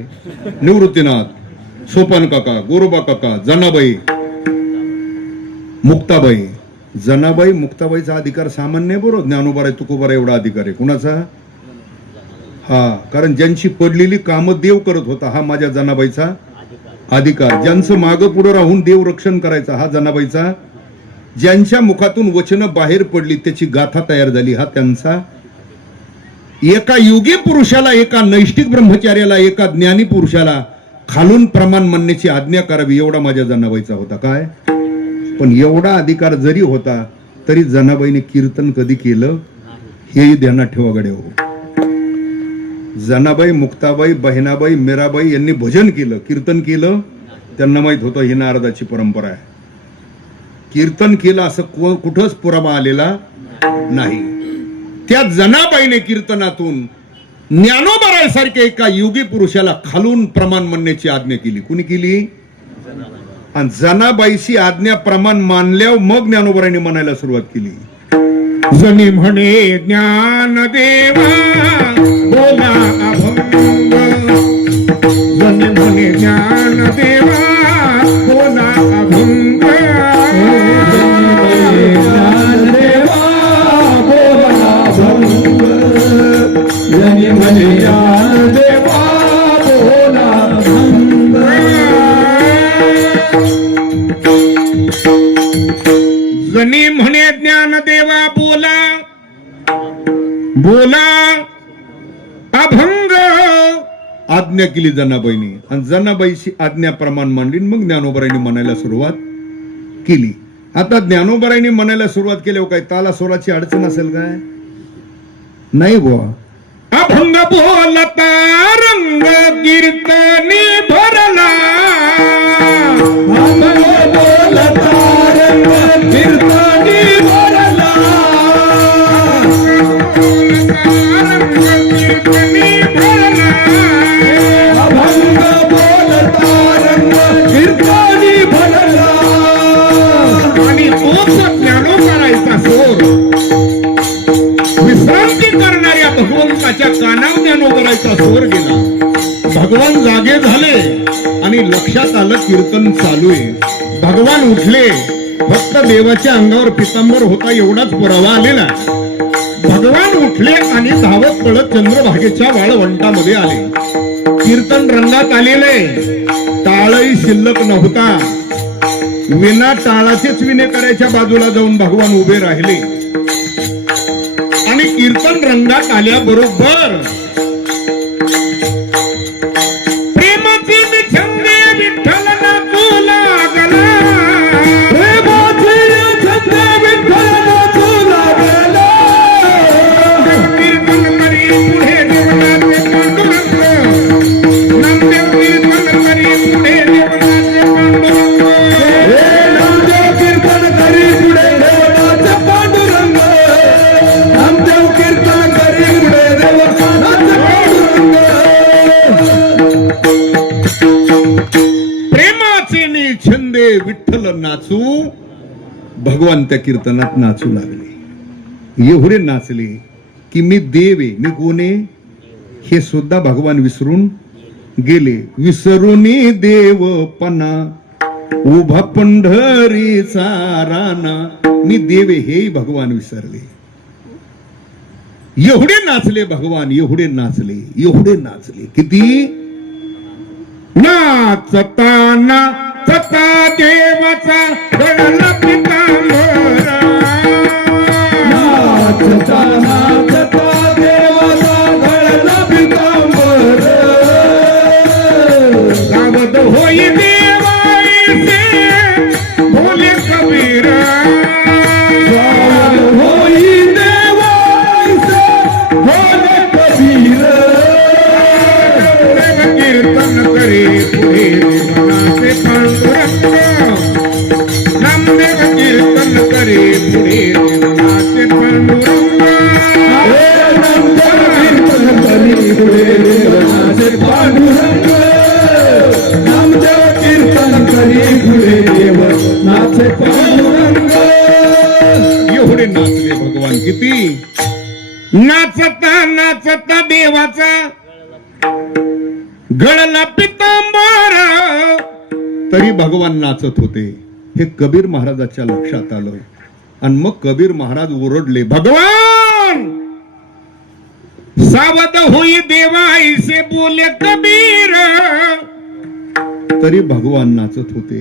निवृत्तीनाथ, सोपान काका, गोरोबा काका, जनाबाई, मुक्ताबाई. जनाबाई मुक्ताबाईचा अधिकार सामान्य आहे. बरोबर, ज्ञानोबराय तुकोबराय एवढा अधिकार आहे. कुणाचा? हा, कारण ज्यांची पडलेली कामं देव करत होता, हा माझ्या जनाबाईचा अधिकार. ज्यांचं मागं पुढं राहून देव रक्षण करायचा, हा जनाबाईचा. ज्यांच्या मुखातून वचनं बाहेर पडली, त्याची गाथा तयार झाली, हा त्यांचा. एका योगी पुरुषाला, एका नैष्टिक ब्रह्मचार्याला, एका ज्ञानी पुरुषाला खालून प्रमाण म्हणण्याची आज्ञा करावी, एवढा माझ्या जनाबाईचा होता. काय? पण एवढा अधिकार जरी होता तरी जनाबाईने कीर्तन कधी केलं हेही ध्यानात ठेवा गड्या हो. जनाबाई, मुक्ताबाई, बहिणाबाई, मीराबाई यांनी भजन केलं, कीर्तन केलं. त्यांना माहित होतं ही नारदाची परंपरा आहे. कीर्तन केलं असं कुठंच पुरावा आलेला नाही. त्या जनाबाईने कीर्तनातून ज्ञानोबरायसारख्या एका योगी पुरुषाला खालून प्रमाण म्हणण्याची आज्ञा केली. कुणी केली? आणि जनाबाईची आज्ञा प्रमाण मानल्यावर मग ज्ञानोबरायने म्हणायला सुरुवात केली. जनी म्हणे ज्ञानदेवा बोला अभंग, जनी म्हणे ज्ञानदेवा बोला अभंग, ज्ञानदेवा बोला अभंग, जनी म्हणे ज्ञानदेवा बोला अभंग. जनी म्हणे ज्ञानदेवा बोला बोला अभंग, आज्ञा केली जनाबाईने. आणि जनाबाईची आज्ञा प्रमाण मांडली. मग ज्ञानोबरायने म्हणायला सुरुवात केली. आता ज्ञानोबरायने म्हणायला सुरुवात केल्यावर काय ताला स्वराची अडचण असेल काय? नाही बुवा. अभंग बोलता रंग कीर्तनी भरला, अभंग बोलता रंग कीर्तनी भरला, अभंग बोलता रंग कीर्तनी भरला. आणि तोच ज्ञानोबरायचा सोर विश्रांती करणाऱ्या भगवंताच्या कानावर ज्ञानोबरायचा स्वर गेला. भगवान जागे झाले आणि लक्षात आलं कीर्तन चालू आहे. भगवान उठले. फक्त देवाच्या अंगावर पितांबर होता एवढाच पुरावा आलेला. भगवान उठले आणि धावत पडत चंद्रभागेच्या वाळवंटामध्ये आले. कीर्तन रंगात आलेले. टाळही शिल्लक नव्हता. विना टाळाचेच विनेकराच्या बाजूला जाऊन भगवान उभे राहिले. आणि कीर्तन रंगात आल्याबरोबर प्रेमाची छंदे विठ्ठल नाचू लागला, प्रेमाची छंदे विठ्ठल नाचू लागला. कीर्तन करी पुढे देवनाचे पांडुरंग, नामदेव कीर्तन करी पुढे देवनाचे पांडुरंग, हे नामदेव कीर्तन करी पुढे देवनाचे पांडुरंग, नामदेव कीर्तन करी पुढे देवनाचे पांडुरंग. प्रेमाचे छंदे विठ्ठल नाचू. भगवान त्या कीर्तनात नाचू लागले. एवढे नाचले की मी देव आहे, मी कोण आहे हे सुद्धा भगवान विसरून गेले. विसरूनी देवपणा उभा पंढरीचा राणा, मी देव आहे हेही भगवान विसरले. एवढे नाचले भगवान, एवढे नाचले, एवढे नाचले. किती? नाचता नाचता देवाचा गळला पितांबरा, नाचता नाचता बोले कबीर कीर्तन करे पुढे देवनाचे पांडुरंग नामदेव कीर्तन करे पुढे देवनाचे पांडुरंग नामदेव कीर्तन करे पुढे देवनाचे पांडुरंग नामदेव कीर्तन करे पुढे देवनाचे पांडुरंग एवढे नाचले भगवान किती नाचता नाचता देवाचा गळला पितांबर तरी भगवान नाचत होते हे कबीर महाराजाच्या लक्षात आलं आणि मग कबीर महाराज ओरडले भगवान सावध होई देवा ऐसे बोले कबीर तरी भगवान नाचत होते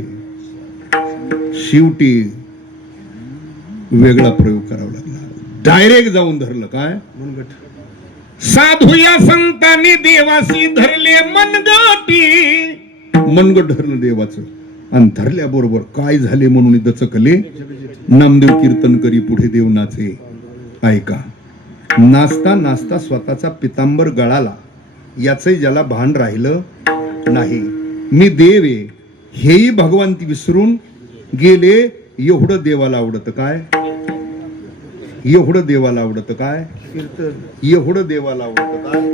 शेवटी वेगळा प्रयोग करावा लागला डायरेक्ट जाऊन धरलं काय साधू या संतांनी देवासी धरले मनगटी मनगट धरलं देवाचं आणि धरल्याबरोबर काय झाले म्हणून दचकले नामदेव कीर्तन करी पुढे देव नाचे ऐका नाचता नाचता स्वतःचा पितांबर गळाला याच ज्याला भान राहिलं नाही मी देव आहे हेही भगवान विसरून गेले एवढं देवाला आवडत काय एवढं देवाला आवडत काय एवढं देवाला आवडत काय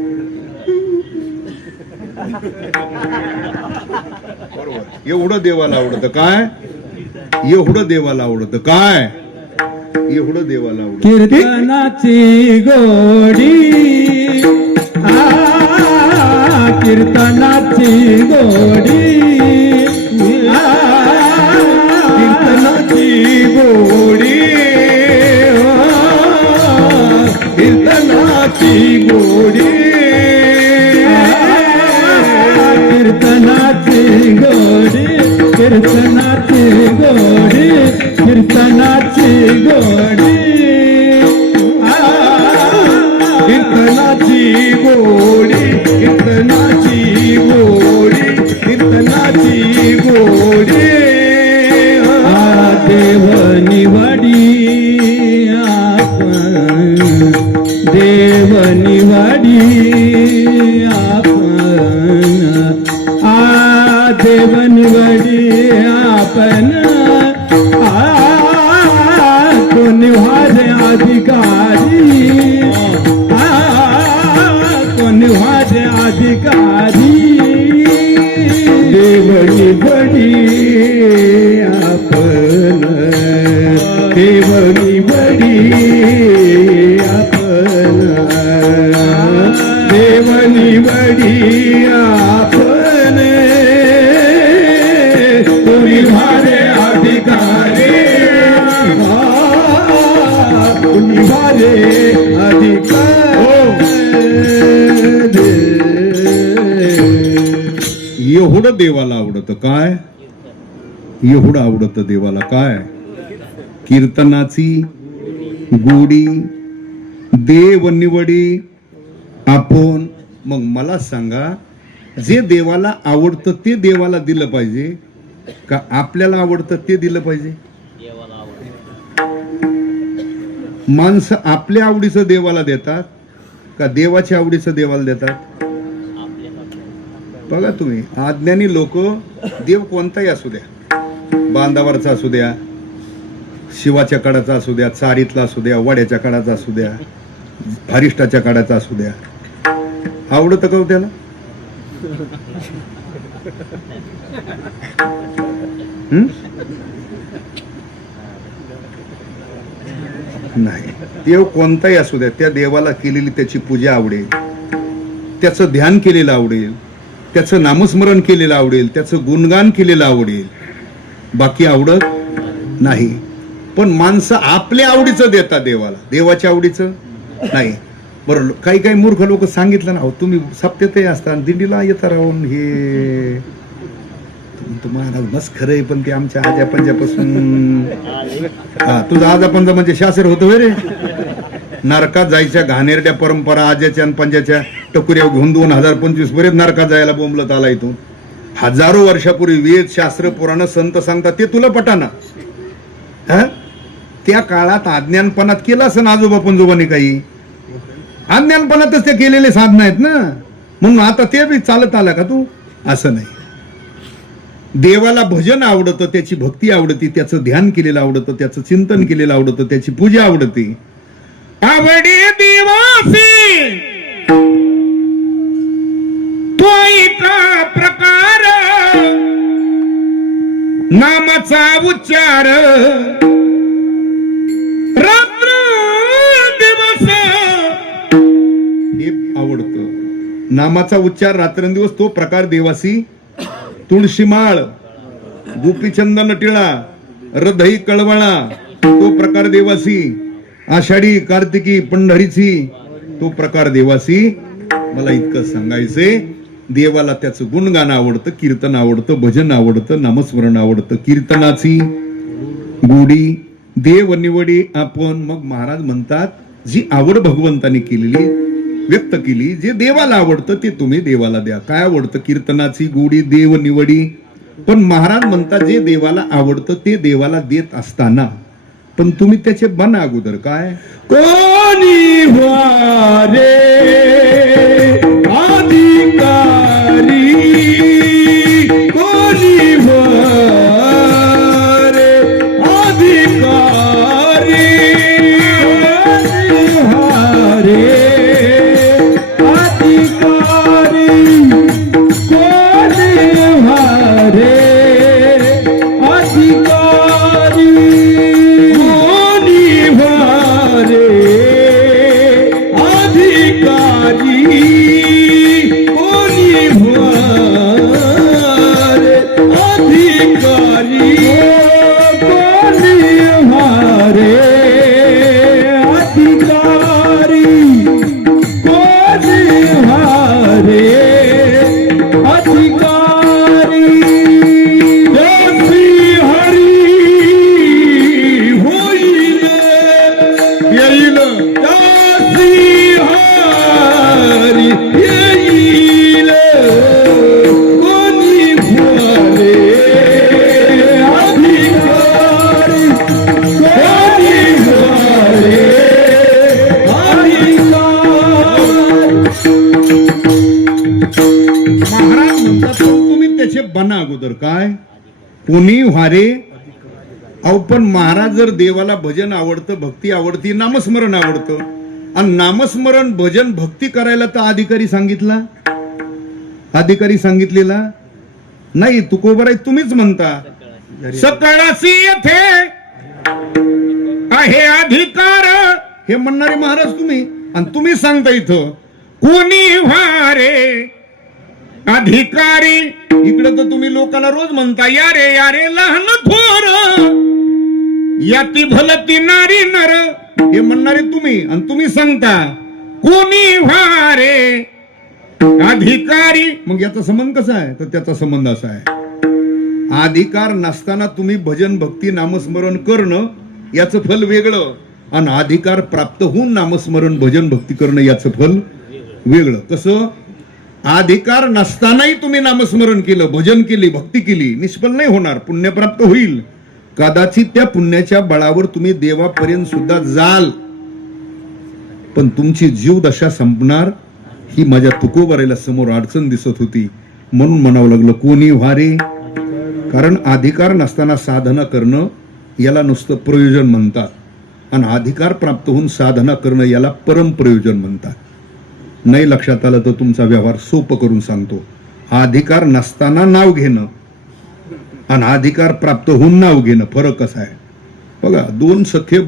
बरोबर एवढं देवाला आवडत काय एवढं देवाला आवडत काय एवढं देवाला आवडत कीर्तनाची गोडी कीर्तनाची गोडी कीर्तनाची गोडी कीर्तनाची गोडी कीर्तनाची गोडी कीर्तनाची गोडी कीर्तनाची गोडी कीर्तनाची गोडी कीर्तनाची गोडी कीर्तनाची गोडी देव निवडी आपण देव निवडी आपण देव निवडी आपण कोणी व्हावे अधिकारी कोणी व्हावे अधिकारी देव निवडी आपण देव निवडी आपण देव निवडी आपण तुम्ही भारे अधिकारी तुम्ही भारे अधिकारी एवढं देवाला आवडत काय एवढं आवडत देवाला काय कीर्तनाची गोडी देव निवडी आपण मग मला सांगा जे देवाला आवडतं ते देवाला दिलं पाहिजे का आपल्याला आवडतं ते दिलं पाहिजे माणसं आपल्या आवडीचं देवाला देतात का देवाच्या आवडीचं देवाला देतात बघा तुम्ही अज्ञानी लोक देव कोणताही असू द्या बांधावरचा असू द्या शिवाच्या काळाचा असू द्या चारीतला असू द्या वड्याच्या काळाचा असू द्या हरिष्ठाच्या काळाचा असू द्या आवडतं का हो त्याला नाही देव कोणताही असू द्या त्या देवाला केलेली त्याची पूजा आवडेल त्याचं ध्यान केलेलं आवडेल त्याचं नामस्मरण केलेलं आवडेल त्याचं गुणगान केलेलं आवडेल बाकी आवडत नाही पण माणसं आपल्या आवडीचं देतात देवाला देवाच्या आवडीचं नाही बरोबर काही काही मूर्ख लोक सांगितलं ना तुम्ही सप्त्यातही असता दिंडीला येता राहून हे तुम्हाला मस्त खरं आहे पण ते आमच्या आजा पंजापासून तुझा आजा पंजा म्हणजे शास्त्र होतं रे नरकात जायच्या घाणेरड्या परंपरा आज्याच्या आणि पंजाच्या टकुऱ्या घेऊन 2025 पर्यंत नरकात जायला बोंबलत आला इथून हजारो वर्षापूर्वी वेद शास्त्र पुराण संत सांगतात ते तुला पटाना त्या काळात अज्ञानपणात केलं असं आजोबा पंजोबाने काही अज्ञानपणातच ते केलेले साधन आहेत ना, म्हणून आता ते बी चालत आला का तू? असं नाही. देवाला भजन आवडतं, त्याची भक्ती आवडती, त्याचं ध्यान केलेलं आवडतं, त्याचं चिंतन केलेलं आवडतं, त्याची पूजा आवडते. आवडे देवासी तो एका प्रकार नामाचा उच्चार रात्र दिवस हे आवडतं. नामाचा उच्चार रात्रंदिवस तो प्रकार देवासी. तुळशीमाळ, गोपीचंदन टिळा, हृदयी कळवळा तो प्रकार देवासी. आषाढी कार्तिकी पंढरीची तो प्रकार देवासी. मला इतकं सांगायचंय, देवाला त्याचं गुणगान आवडतं, कीर्तन आवडतं, भजन आवडतं, नामस्मरण आवडतं. कीर्तनाची गोडी देव निवडी आपण. मग महाराज म्हणतात, जी आवड भगवंताने केलेली व्यक्त केली, जे देवाला आवडतं ते तुम्ही देवाला द्या. काय आवडतं? कीर्तनाची गोडी देव निवडी. पण महाराज म्हणतात, जे देवाला आवडतं ते देवाला देत असताना पण तुम्ही त्याचे बना अगोदर. काय? कोणी वारे अधिकारी, कोणी वारे अधिकारी, वारे अधिकारी, कोणी वारे अधिकारी, कोणी वारे अधिकारी, कोणी वारे अधिकारी, कोणी वारे अधिकारी, कोणी वारे अधिकारी. जसी हरी होईल येईल जसी हरी येईल, कोणी वारे अधिकारी, कोणी वारे अधिकारी. महाराज म्हणतात, पण तुम्ही त्याचे बना अगोदर. काय? कोणी व्हारे. अहो पण महाराज जर देवाला भजन आवडतं, भक्ती आवडती, नामस्मरण आवडतं, आणि नामस्मरण भजन भक्ती करायला तर अधिकारी सांगितला? अधिकारी सांगितलेला नाही. तुकोबराय तुम्हीच म्हणता, सकाळासी येथे आहे अधिकार, हे म्हणणारे महाराज तुम्ही. आणि तुम्ही सांगता इथं कोणी व्हारे अधिकारी. इकडे तर तुम्ही लोकांना रोज म्हणता, या रे लहान थोर, याती भलती नारी नर, हे म्हणणारे तुम्ही. आणि तुम्ही सांगता कोणी व्हारे अधिकारी. मग याचा संबंध कसा आहे? तर त्याचा संबंध असा आहे, अधिकार नसताना तुम्ही भजन भक्ती नामस्मरण करणं याचं फल वेगळं, आणि अधिकार प्राप्त होऊन नामस्मरण भजन भक्ती करणं याचं फल वेगळं. कसं? अधिकार नसतानाही तुम्ही नामस्मरण केलं, भजन केली, भक्ती केली, निष्फल नाही होणार, पुण्य प्राप्त होईल. कदाचित त्या पुण्याच्या बळावर तुम्ही देवापर्यंत सुद्धा जाल, पण तुमची जीव दशा संपणार. ही माझ्या तुकोबारायला समोर अडचण दिसत होती, म्हणून म्हणावं लागलं कोणी व्हारे. कारण अधिकार नसताना साधना करणं याला नुसतं प्रयोजन म्हणतात, आणि अधिकार प्राप्त होऊन साधना करणं याला परमप्रयोजन म्हणतात. नाही लक्षात आलं तर तुमचा व्यवहार सोपं करून सांगतो. अधिकार नसताना नाव घेणं आणि अधिकार प्राप्त होऊन नाव घेणं फरक कसा आहे बघा. दोन सख्खे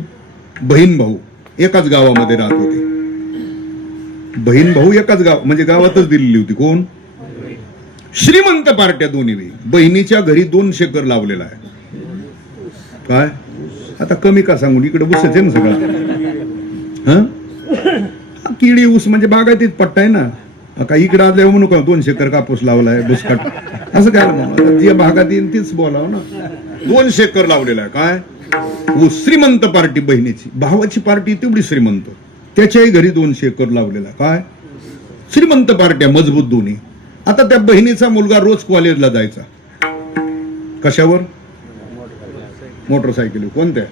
बहीण भाऊ एकाच गावामध्ये राहत होते. बहीण भाऊ एकाच गाव म्हणजे गावातच दिलेली होती. कोण? श्रीमंत पार्ट्या दोन्ही. बहिणीच्या घरी 2 एकर लावलेला आहे. काय आता कमी का सांगून, इकडे ऊसच आहे ना सगळं. किडी ऊस म्हणजे बागायतीत पट्टा आहे ना. का इकडे आल्यावर म्हणू का 2 एकर कापूस लावलाय बुसकाट, असं काय म्हणा. जे भागात येईल तीच बोलाव ना. 2 एकर लावलेला आहे. काय? ऊस. श्रीमंत पार्टी बहिणीची. भावाची पार्टी तेवढी श्रीमंत, त्याच्याही घरी 200 एकर लावलेला. काय? श्रीमंत पार्ट्या मजबूत दोन्ही. आता त्या बहिणीचा मुलगा रोज कॉलेजला जायचा. कशावर? मोटरसायकल. कोणत्या?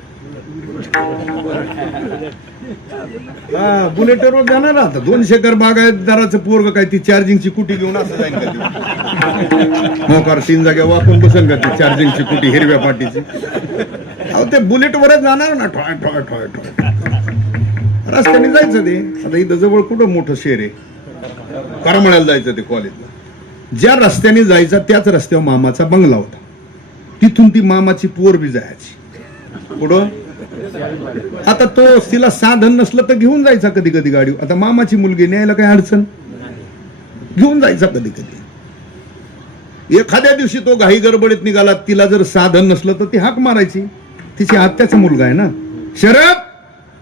हा बुलेटवर जाणार आता 200 एकर बागायतदाराचं पोरग काय ती चार्जिंगची कुटी घेऊन असं जाईल का ती? मोकार 3 जाग्या वाकून बसन का ती चार्जिंगची कुटी हिरव्या पाटीची? अहो ते बुलेटवरच जाणार ना, ठॉय ठॉय ठॉय ठॉय. रस्त्याने जायचं ते. आता इथं जवळ कुठं मोठं शहर आहे, करमळ्याला जायचं ते कॉलेजला. ज्या रस्त्याने जायचा त्याच रस्त्यावर मामाचा बंगला होता. तिथून ती मामाची पोर बी जायची पुढं. आता तो तिला साधन नसलं तर घेऊन जायचा कधी कधी गाडी. आता मामाची मुलगी न्यायला काय अडचण, घेऊन जायचा कधी कधी. एखाद्या दिवशी तो घाई गडबडीत निघाला, तिला जर साधन नसलं तर ती हाक मारायची. तिची आत्याचा मुलगा आहे ना, शरद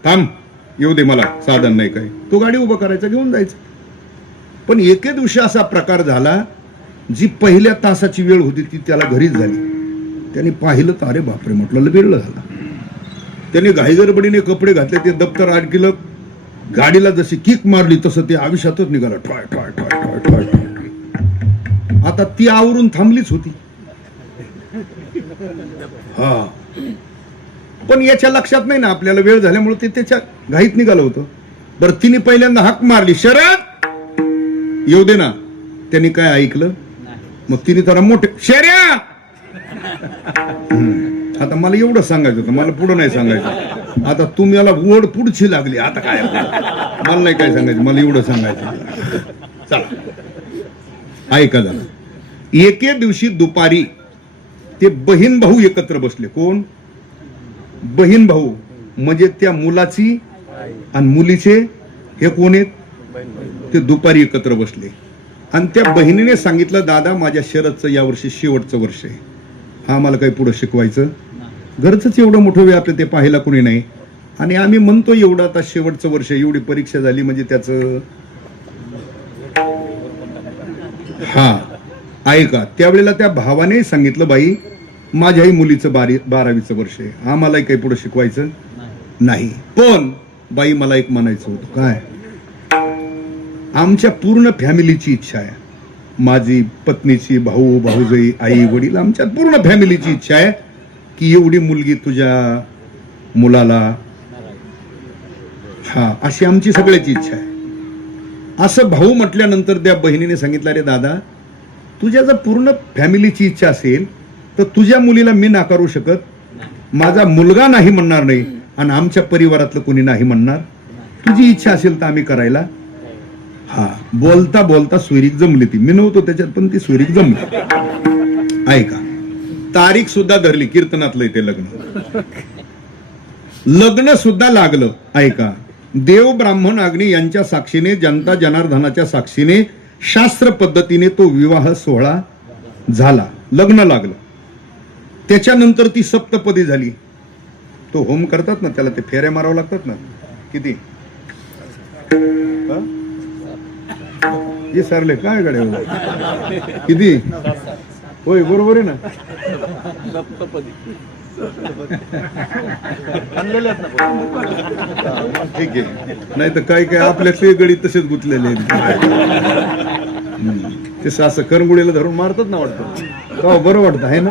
थांब येऊ दे, मला साधन नाही काय. तो गाडी उभं करायचा, घेऊन जायचं. पण एके दिवशी असा प्रकार झाला, जी पहिल्या तासाची वेळ होती ती त्याला घरीच झाली. त्याने पाहिलं तर अरे बापरे, म्हटलं बिरलं झाला. त्याने घाईगडबडीने कपडे घातले, ते दप्तर अडकिलं, गाडीला जशी किक मारली तसं ते आयुष्यातच निघालं, ठॉय ठॉय ठॉय ठॉय ठॉय ठॉय. आता ती आवरून थांबलीच होती. हा पण याच्या लक्षात नाही ना, आपल्याला वेळ झाल्यामुळे ते त्याच्या घाईत निघालं होतं. बरं तिने पहिल्यांदा हाक मारली, शरद येऊ दे ना. त्यांनी काय ऐकलं, मग तिने त्याला मोठे शेऱ्या. आता मला एवढं सांगायचं होतं, मला पुढं नाही सांगायचं. आता तुम्ही याला वड पुढची लागली, आता काय मला नाही काय सांगायचं, मला एवढं सांगायचं. चला ऐका झालं. एके दिवशी दुपारी ते बहीण भाऊ एकत्र बसले. कोण? बहीण भाऊ, म्हणजे त्या मुलाची आणि मुलीचे हे कोण आहेत? ते दुपारी एकत्र बसले आणि त्या बहिणीने सांगितलं, दादा माझ्या शरदचं यावर्षी शेवटचं वर्ष आहे, हा मला काही पुढे शिकवायचं, घरचंच एवढं मोठं व्यापलं, ते पाहायला कोणी नाही, आणि आम्ही म्हणतो एवढं आता शेवटचं वर्ष, एवढी परीक्षा झाली म्हणजे त्याचं. हा ऐका, त्यावेळेला त्या भावाने सांगितलं, बाई माझ्याही मुलीचं 12वीचं वर्ष आहे, आम्हालाही काही पुढे शिकवायचं नाही. पण बाई मला एक म्हणायचं होतं. काय? आमच्या पूर्ण फॅमिलीची इच्छा आहे, माझी पत्नीची, भाऊ भाऊजाई, आई वडील, आमच्या पूर्ण फॅमिलीची इच्छा आहे की एवढी मुलगी तुझ्या मुलाला, हा अशी आमची सगळ्याची इच्छा आहे. असं भाऊ म्हटल्यानंतर त्या बहिणीने सांगितलं, अरे दादा तुझ्या जर पूर्ण फॅमिलीची इच्छा असेल तर तुझ्या मुलीला मी नाकारू शकत, माझा मुलगा नाही म्हणणार नाही आणि आमच्या परिवारातलं कोणी नाही म्हणणार. तुझी इच्छा असेल तर आम्ही करायला. हा बोलता बोलता सोयरीक जमली. ती मी नव्हतो त्याच्यात, पण ती सोयरीक जमली. ऐका, तारीख सुद्धा धरली, कीर्तनातलं ते लग्न सुद्धा लागलं. ऐका, देव ब्राह्मण अग्नी यांच्या साक्षीने, जनता जनार्दनाच्या साक्षीने, शास्त्र पद्धतीने तो विवाह सोहळा झाला, लग्न लागलं. त्याच्यानंतर ती सप्तपदी झाली. तो होम करतात ना, त्याला ते फेऱ्या मारावं लागतात ना, किती हे सरले काय गड्या, किती होय, बरोबर आहे ना. ठीक आहे, नाही तर काय काय आपल्यातले गडी तसेच गुंतलेले आहेत. ते असं करंगुडीला धरून मारतात ना, वाटतं बरं वाटतं आहे ना.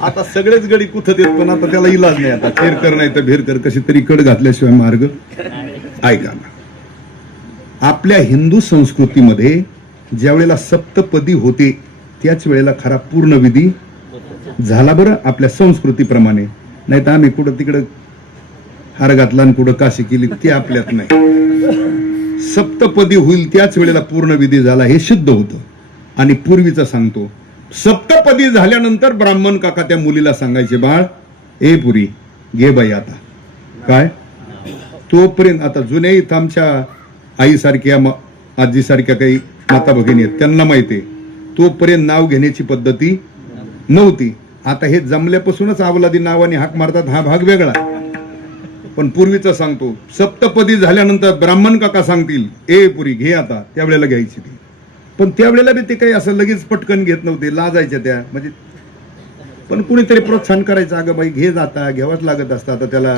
आता सगळेच गडी कुठं देत, पण आता त्याला इलाज नाही. आता थेरकर नाही तर भेरकर, कशी तरी कड घातल्याशिवाय मार्ग. ऐका ना, आपल्या हिंदू संस्कृतीमध्ये ज्या वेळेला सप्तपदी होते त्याच वेळेला खरा पूर्ण विधी झाला बरं, आपल्या संस्कृतीप्रमाणे. नाही तर आम्ही कुठं तिकडं हार घातला आणि कुठं काशी केली, ते आपल्यात नाही. सप्तपदी होईल त्याच वेळेला पूर्ण विधी झाला, हे सिद्ध होतं. आणि पूर्वीचं सांगतो, सप्तपदी झाल्यानंतर ब्राह्मण काका त्या मुलीला सांगायचे, बाळ ए पुरी घे बाई आता काय. तोपर्यंत आता जुन्या इथं आमच्या आईसारख्या आजीसारख्या काही माता भगिनी आहेत, त्यांना माहिती आहे, तोपर्यंत नाव घेण्याची पद्धती नव्हती. आता हे जमल्यापासूनच अवलादी नावाने हाक मारतात, हा भाग वेगळा. पण पूर्वीचं सांगतो, सप्तपदी झाल्यानंतर ब्राह्मण काका सांगतील, ए पुरी घे आता, त्यावेळेला घ्यायची ती. पण त्यावेळेला बी ते काही असं लगेच पटकन घेत नव्हते, लाजायच्या त्या, म्हणजे पण कुणीतरी प्रोत्साहन करायचं, अगं बाई घे जाता, घ्यावाच लागत असतं आता त्याला.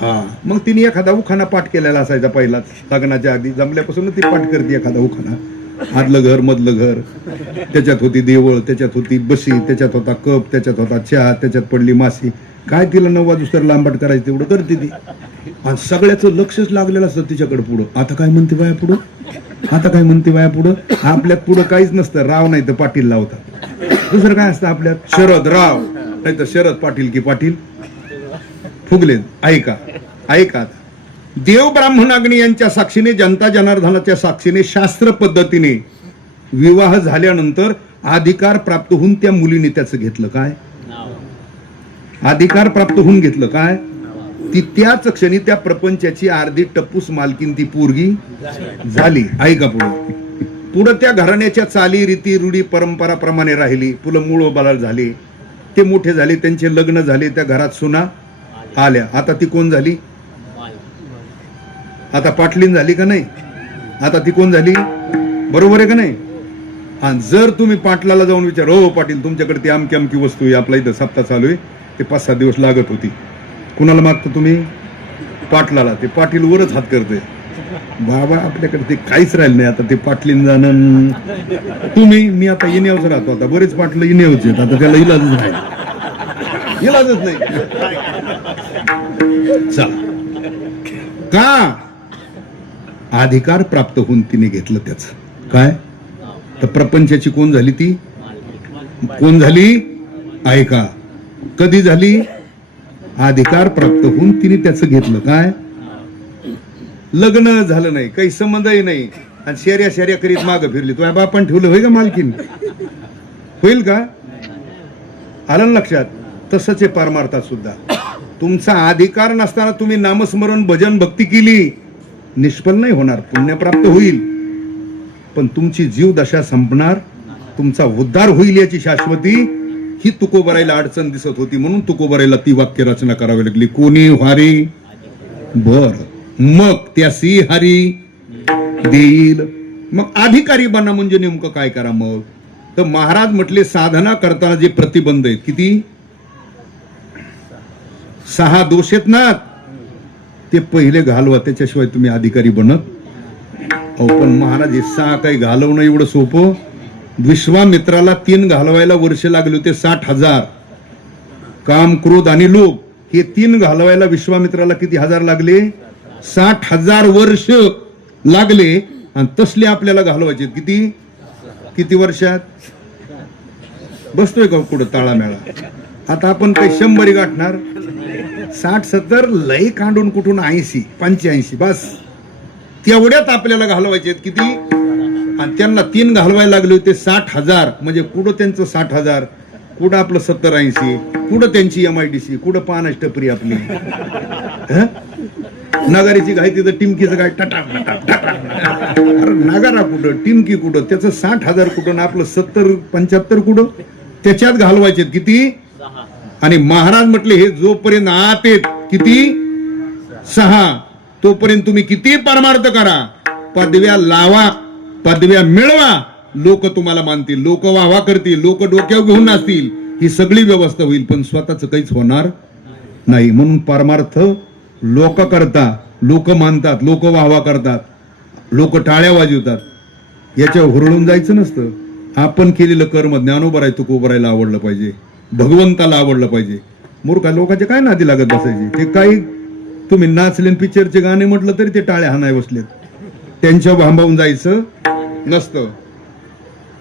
हा मग तिने एखादा उखाणा पाठ केलेला असायचा पहिलाच, लग्नाच्या आधी. जमल्यापासून ती पाठ करते एखादा उखाणा, आदलं घर मधलं घर, त्याच्यात होती देवळ, त्याच्यात होती बशी, त्याच्यात होता कप, त्याच्यात होता चहा, त्याच्यात पडली माशी. काय तिला 9 वाजता लांबट करायचं तेवढं करते ती, आणि सगळ्याचं लक्षच लागलेलं असतं तिच्याकडे. पुढं आता काय म्हणते बाया, पुढं आता काय म्हणते बाया, पुढं आपल्यात पुढं काहीच नसतं. राव नाही तर पाटील लावतात. दुसरं काय असतं आपल्यात? शरद राव नाही तर शरद पाटील की पाटील फुगले. ऐका ऐका, देव ब्राह्मण अग्नी यांच्या साक्षीने, जनता जनार्दनाच्या साक्षीने, शास्त्र पद्धतीने विवाह झाल्यानंतर अधिकार प्राप्त होऊन त्या मुलीने त्याचं घेतलं काय? अधिकार प्राप्त होऊन घेतलं काय? ती त्याच क्षणी त्या प्रपंचाची अर्धी टप्पूस मालकीन ती पोरगी झाली. ऐका पुढं त्या घराण्याच्या चाली रीती रूढी परंपराप्रमाणे राहिली. पुढं मूळ बाळ झाले, ते मोठे झाले, त्यांचे लग्न झाले, त्या घरात सुना आल्या. आता ती कोण झाली? आता पाटलीन झाली का नाही? आता ती कोण झाली? बरोबर आहे का नाही? आणि जर तुम्ही पाटलाला जाऊन विचार, हो पाटील तुमच्याकडे ती अमकी अमकी वस्तू आहे, आपला इथं सप्ताह चालू आहे, ते 5-6 दिवस लागत होती. कुणाला मागतो तुम्ही? पाटलाला. ते पाटील वरच हात करते. बाबा आपल्याकडे ते काहीच राहिलं नाही. आता ते पाटलीन जाणं तुम्ही, मी आता इनेवच राहतो, आता बरेच पाटलं इनेवचे, आता त्याला इलाजच नाही, इलाजच नाही. चला, का? अधिकार प्राप्त होऊन तिने घेतलं त्याच काय? तर प्रपंचाची कोण झाली? ती कोण झाली? ऐका, कधी झाली? अधिकार प्राप्त होऊन तिने त्याचं घेतलं काय? लग्न झालं नाही, काही संबंधही नाही, आणि शेऱ्या शेऱ्या करीत मागं फिरली. तुझ्या बापान ठेवलं होय का मालकीन? होईल का? आलं लक्षात? तसंच आहे परमार्थात सुद्धा. तुमचा अधिकार नसताना तुम्ही नामस्मरण भजन भक्ती केली, निष्फल नाही होणार, पुण्य प्राप्त होईल, पण तुमची जीव दशा संपणार, तुमचा उद्धार होईल याची शाश्वती ही तुकोबारायला अडचण दिसत होती. म्हणून तुकोबारायला ती वाक्य रचना करावी लागली. कोणी हारी बर, मग त्यासी हारी देईल. मग अधिकारी बना म्हणजे नेमकं काय करा? मग तर महाराज म्हटले साधना करताना जे प्रतिबंध आहेत, किती? 6 दोष आहेत ना, ते पहिले घालवा, त्याच्याशिवाय तुम्ही अधिकारी बनत. पण महाराज हे 6 काही घालवणं एवढं सोपं? विश्वामित्राला 3 घालवायला वर्ष लागले होते, 60,000. काम, क्रोध आणि लोभ हे 3 घालवायला विश्वामित्राला किती हजार लागले? 60,000 वर्ष लागले. आणि तसले आपल्याला घालवायचे किती? किती वर्षात? बसतोय का कुठं ताळामेळा? आता आपण काही 100 गाठणार? 60-70 लय काढून कुठून 80-85 बस, तेवढ्यात आपल्याला घालवायचे किती? आणि त्यांना 3 घालवायला लागले होते 60,000. म्हणजे कुठं त्यांचं 60,000, कुठं आपलं 70-80, कुठं त्यांची MIDC, कुठं पानाच टपरी आपली नगारीची घाई, तिथं टिमकीचं काय टटाप टटाप टटाप. अरे नगारा कुठं, टिमकी कुठं, त्याचं 60,000 कुठं, आपलं 70-75 कुठं, त्याच्यात घालवायचे किती? आणि महाराज म्हटले हे जोपर्यंत आत आहेत किती? 6, तोपर्यंत तुम्ही किती परमार्थ करा, पदव्या लावा, पदव्या मिळवा, लोक तुम्हाला मानतील, लोक वाहवा करतील, लोक डोक्यावर घेऊन नाचतील, ही सगळी व्यवस्था होईल, पण स्वतःच काहीच होणार नाही. म्हणून परमार्थ लोक करता, लोक मानतात, लोक वाहवा करतात, लोक टाळ्या वाजवतात, याच्यावर हुरळून जायचं नसतं. आपण केलेलं कर्म ज्ञानोबराय तुकोबरायला आवडलं पाहिजे, भगवंताला आवडलं पाहिजे. मूर्खा लोकांचे काय नादी लागत बसायचे? ते काही तुम्ही नाचले पिक्चरचे गाणे म्हटलं तरी ते टाळ्या हाणाय बसलेत, त्यांच्यावर भांबावून जायचं नसतं.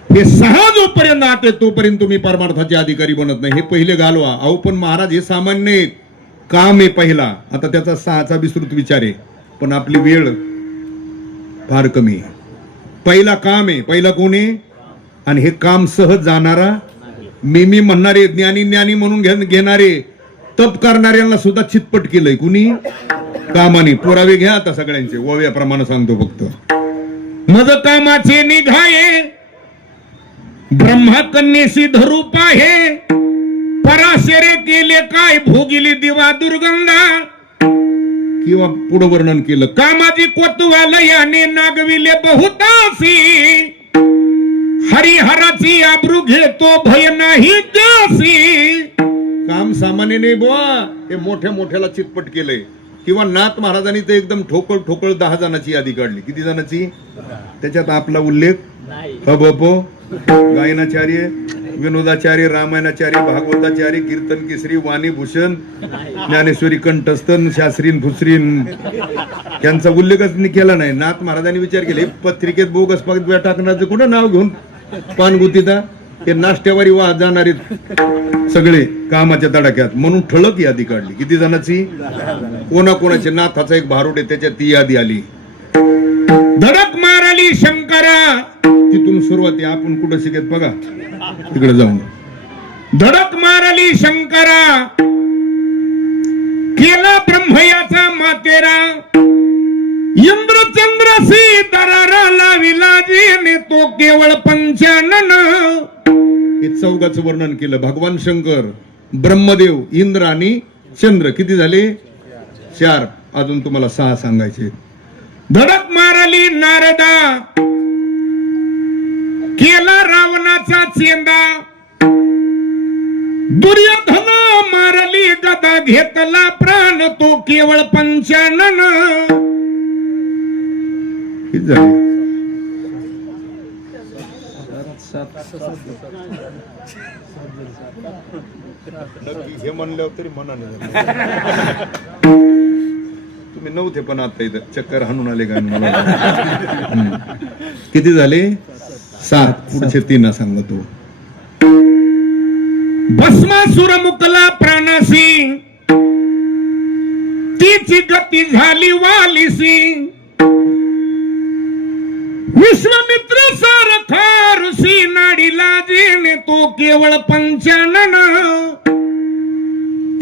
हे 6 जोपर्यंत आते तोपर्यंत तुम्ही परमार्थाचे अधिकारी बनत नाही. हे पहिले घालवा. अहो पण महाराज हे सामान्य काम आहे पहिला, आता त्याचा 6चा विस्तृत विचार आहे, पण आपली वेळ फार कमी आहे. पहिला काम आहे, पहिला कोण आहे? आणि हे काम सहज जाणारा मी म्हणणारे, ज्ञानी ज्ञानी म्हणून घेणारे, तप करणाऱ्यांना सुद्धा चितपट केलंय कुणी? कामाने. पुरावे घ्या आता सगळ्यांचे, ओव्याप्रमाणे सांगतो फक्त. मज कामाचे निघाये ब्रह्मा कन्येसी धरू पाहे, पराशरे केले काय भोगिली दिवा दुर्गंधा. किंवा पुढं वर्णन केलं, कामाजी कोतवालयाने नागविले बहुतासी, हरिहराची आबरू घेतो भय नाही जासी. काम सामान्य नाही बुवा, हे मोठ्या मोठ्याला चितपट केलंय. किंवा नाथ महाराजांनी तर एकदम ठोकळ ठोकळ 10 जणांची यादी काढली. किती जणांची? त्याच्यात आपला उल्लेख अबप, गायनाचार्य, विनोदाचार्य, रामायणाचार्य, भागवताचार्य, कीर्तन केसरी, वाणी भूषण, ज्ञानेश्वरी कंठस्थन, शास्त्रीन फुसरीन यांचा उल्लेखच केला नाही. नाथ महाराजांनी विचार केले पत्रिकेत बोगस पाकिट टाकण्याचं कुठं नाव घेऊन पानगुतीता हे नाश्त्यावारी वाह जाणारे सगळे कामाच्या तडाख्यात म्हणून ठळक यादी काढली. किती जणांची? कोणाकोणाचे? नाथाचा एक भारुड आहे त्याच्यात ती यादी आली. धडक मारली शंकरा, तिथून सुरुवात आहे. आपण कुठं शिकत बघा तिकडे जाऊन. धडक मारली शंकरा, केला ब्रह्मयाचा मातेरा, इंद्रचंद्रसी दरारा लाविला जेने तो केवळ पंचानन. हे चौघाचं वर्णन केलं. भगवान शंकर, ब्रह्मदेव, इंद्र आणि चंद्र. किती झाले? 4. अजून तुम्हाला 6 सांगायचे. धडक मारली नारदा, केला रावणाचा चेंदा, दुर्योधन मारली गदा, घेतला प्राण तो केवळ पंचानन. किती झाले? हे म्हणल्यावर तरी मनाने तुम्ही नव्हते पण आता इथं चक्कर हाणून आले का मला? किती झाले? 7. पुढचे 3 सांगतो. भस्मासुर मुकला प्राणासी, तिची गती झाली वालिसी, विश्वामित्र सारखा ऋषी नाडीला जेने तो केवळ पंचानन.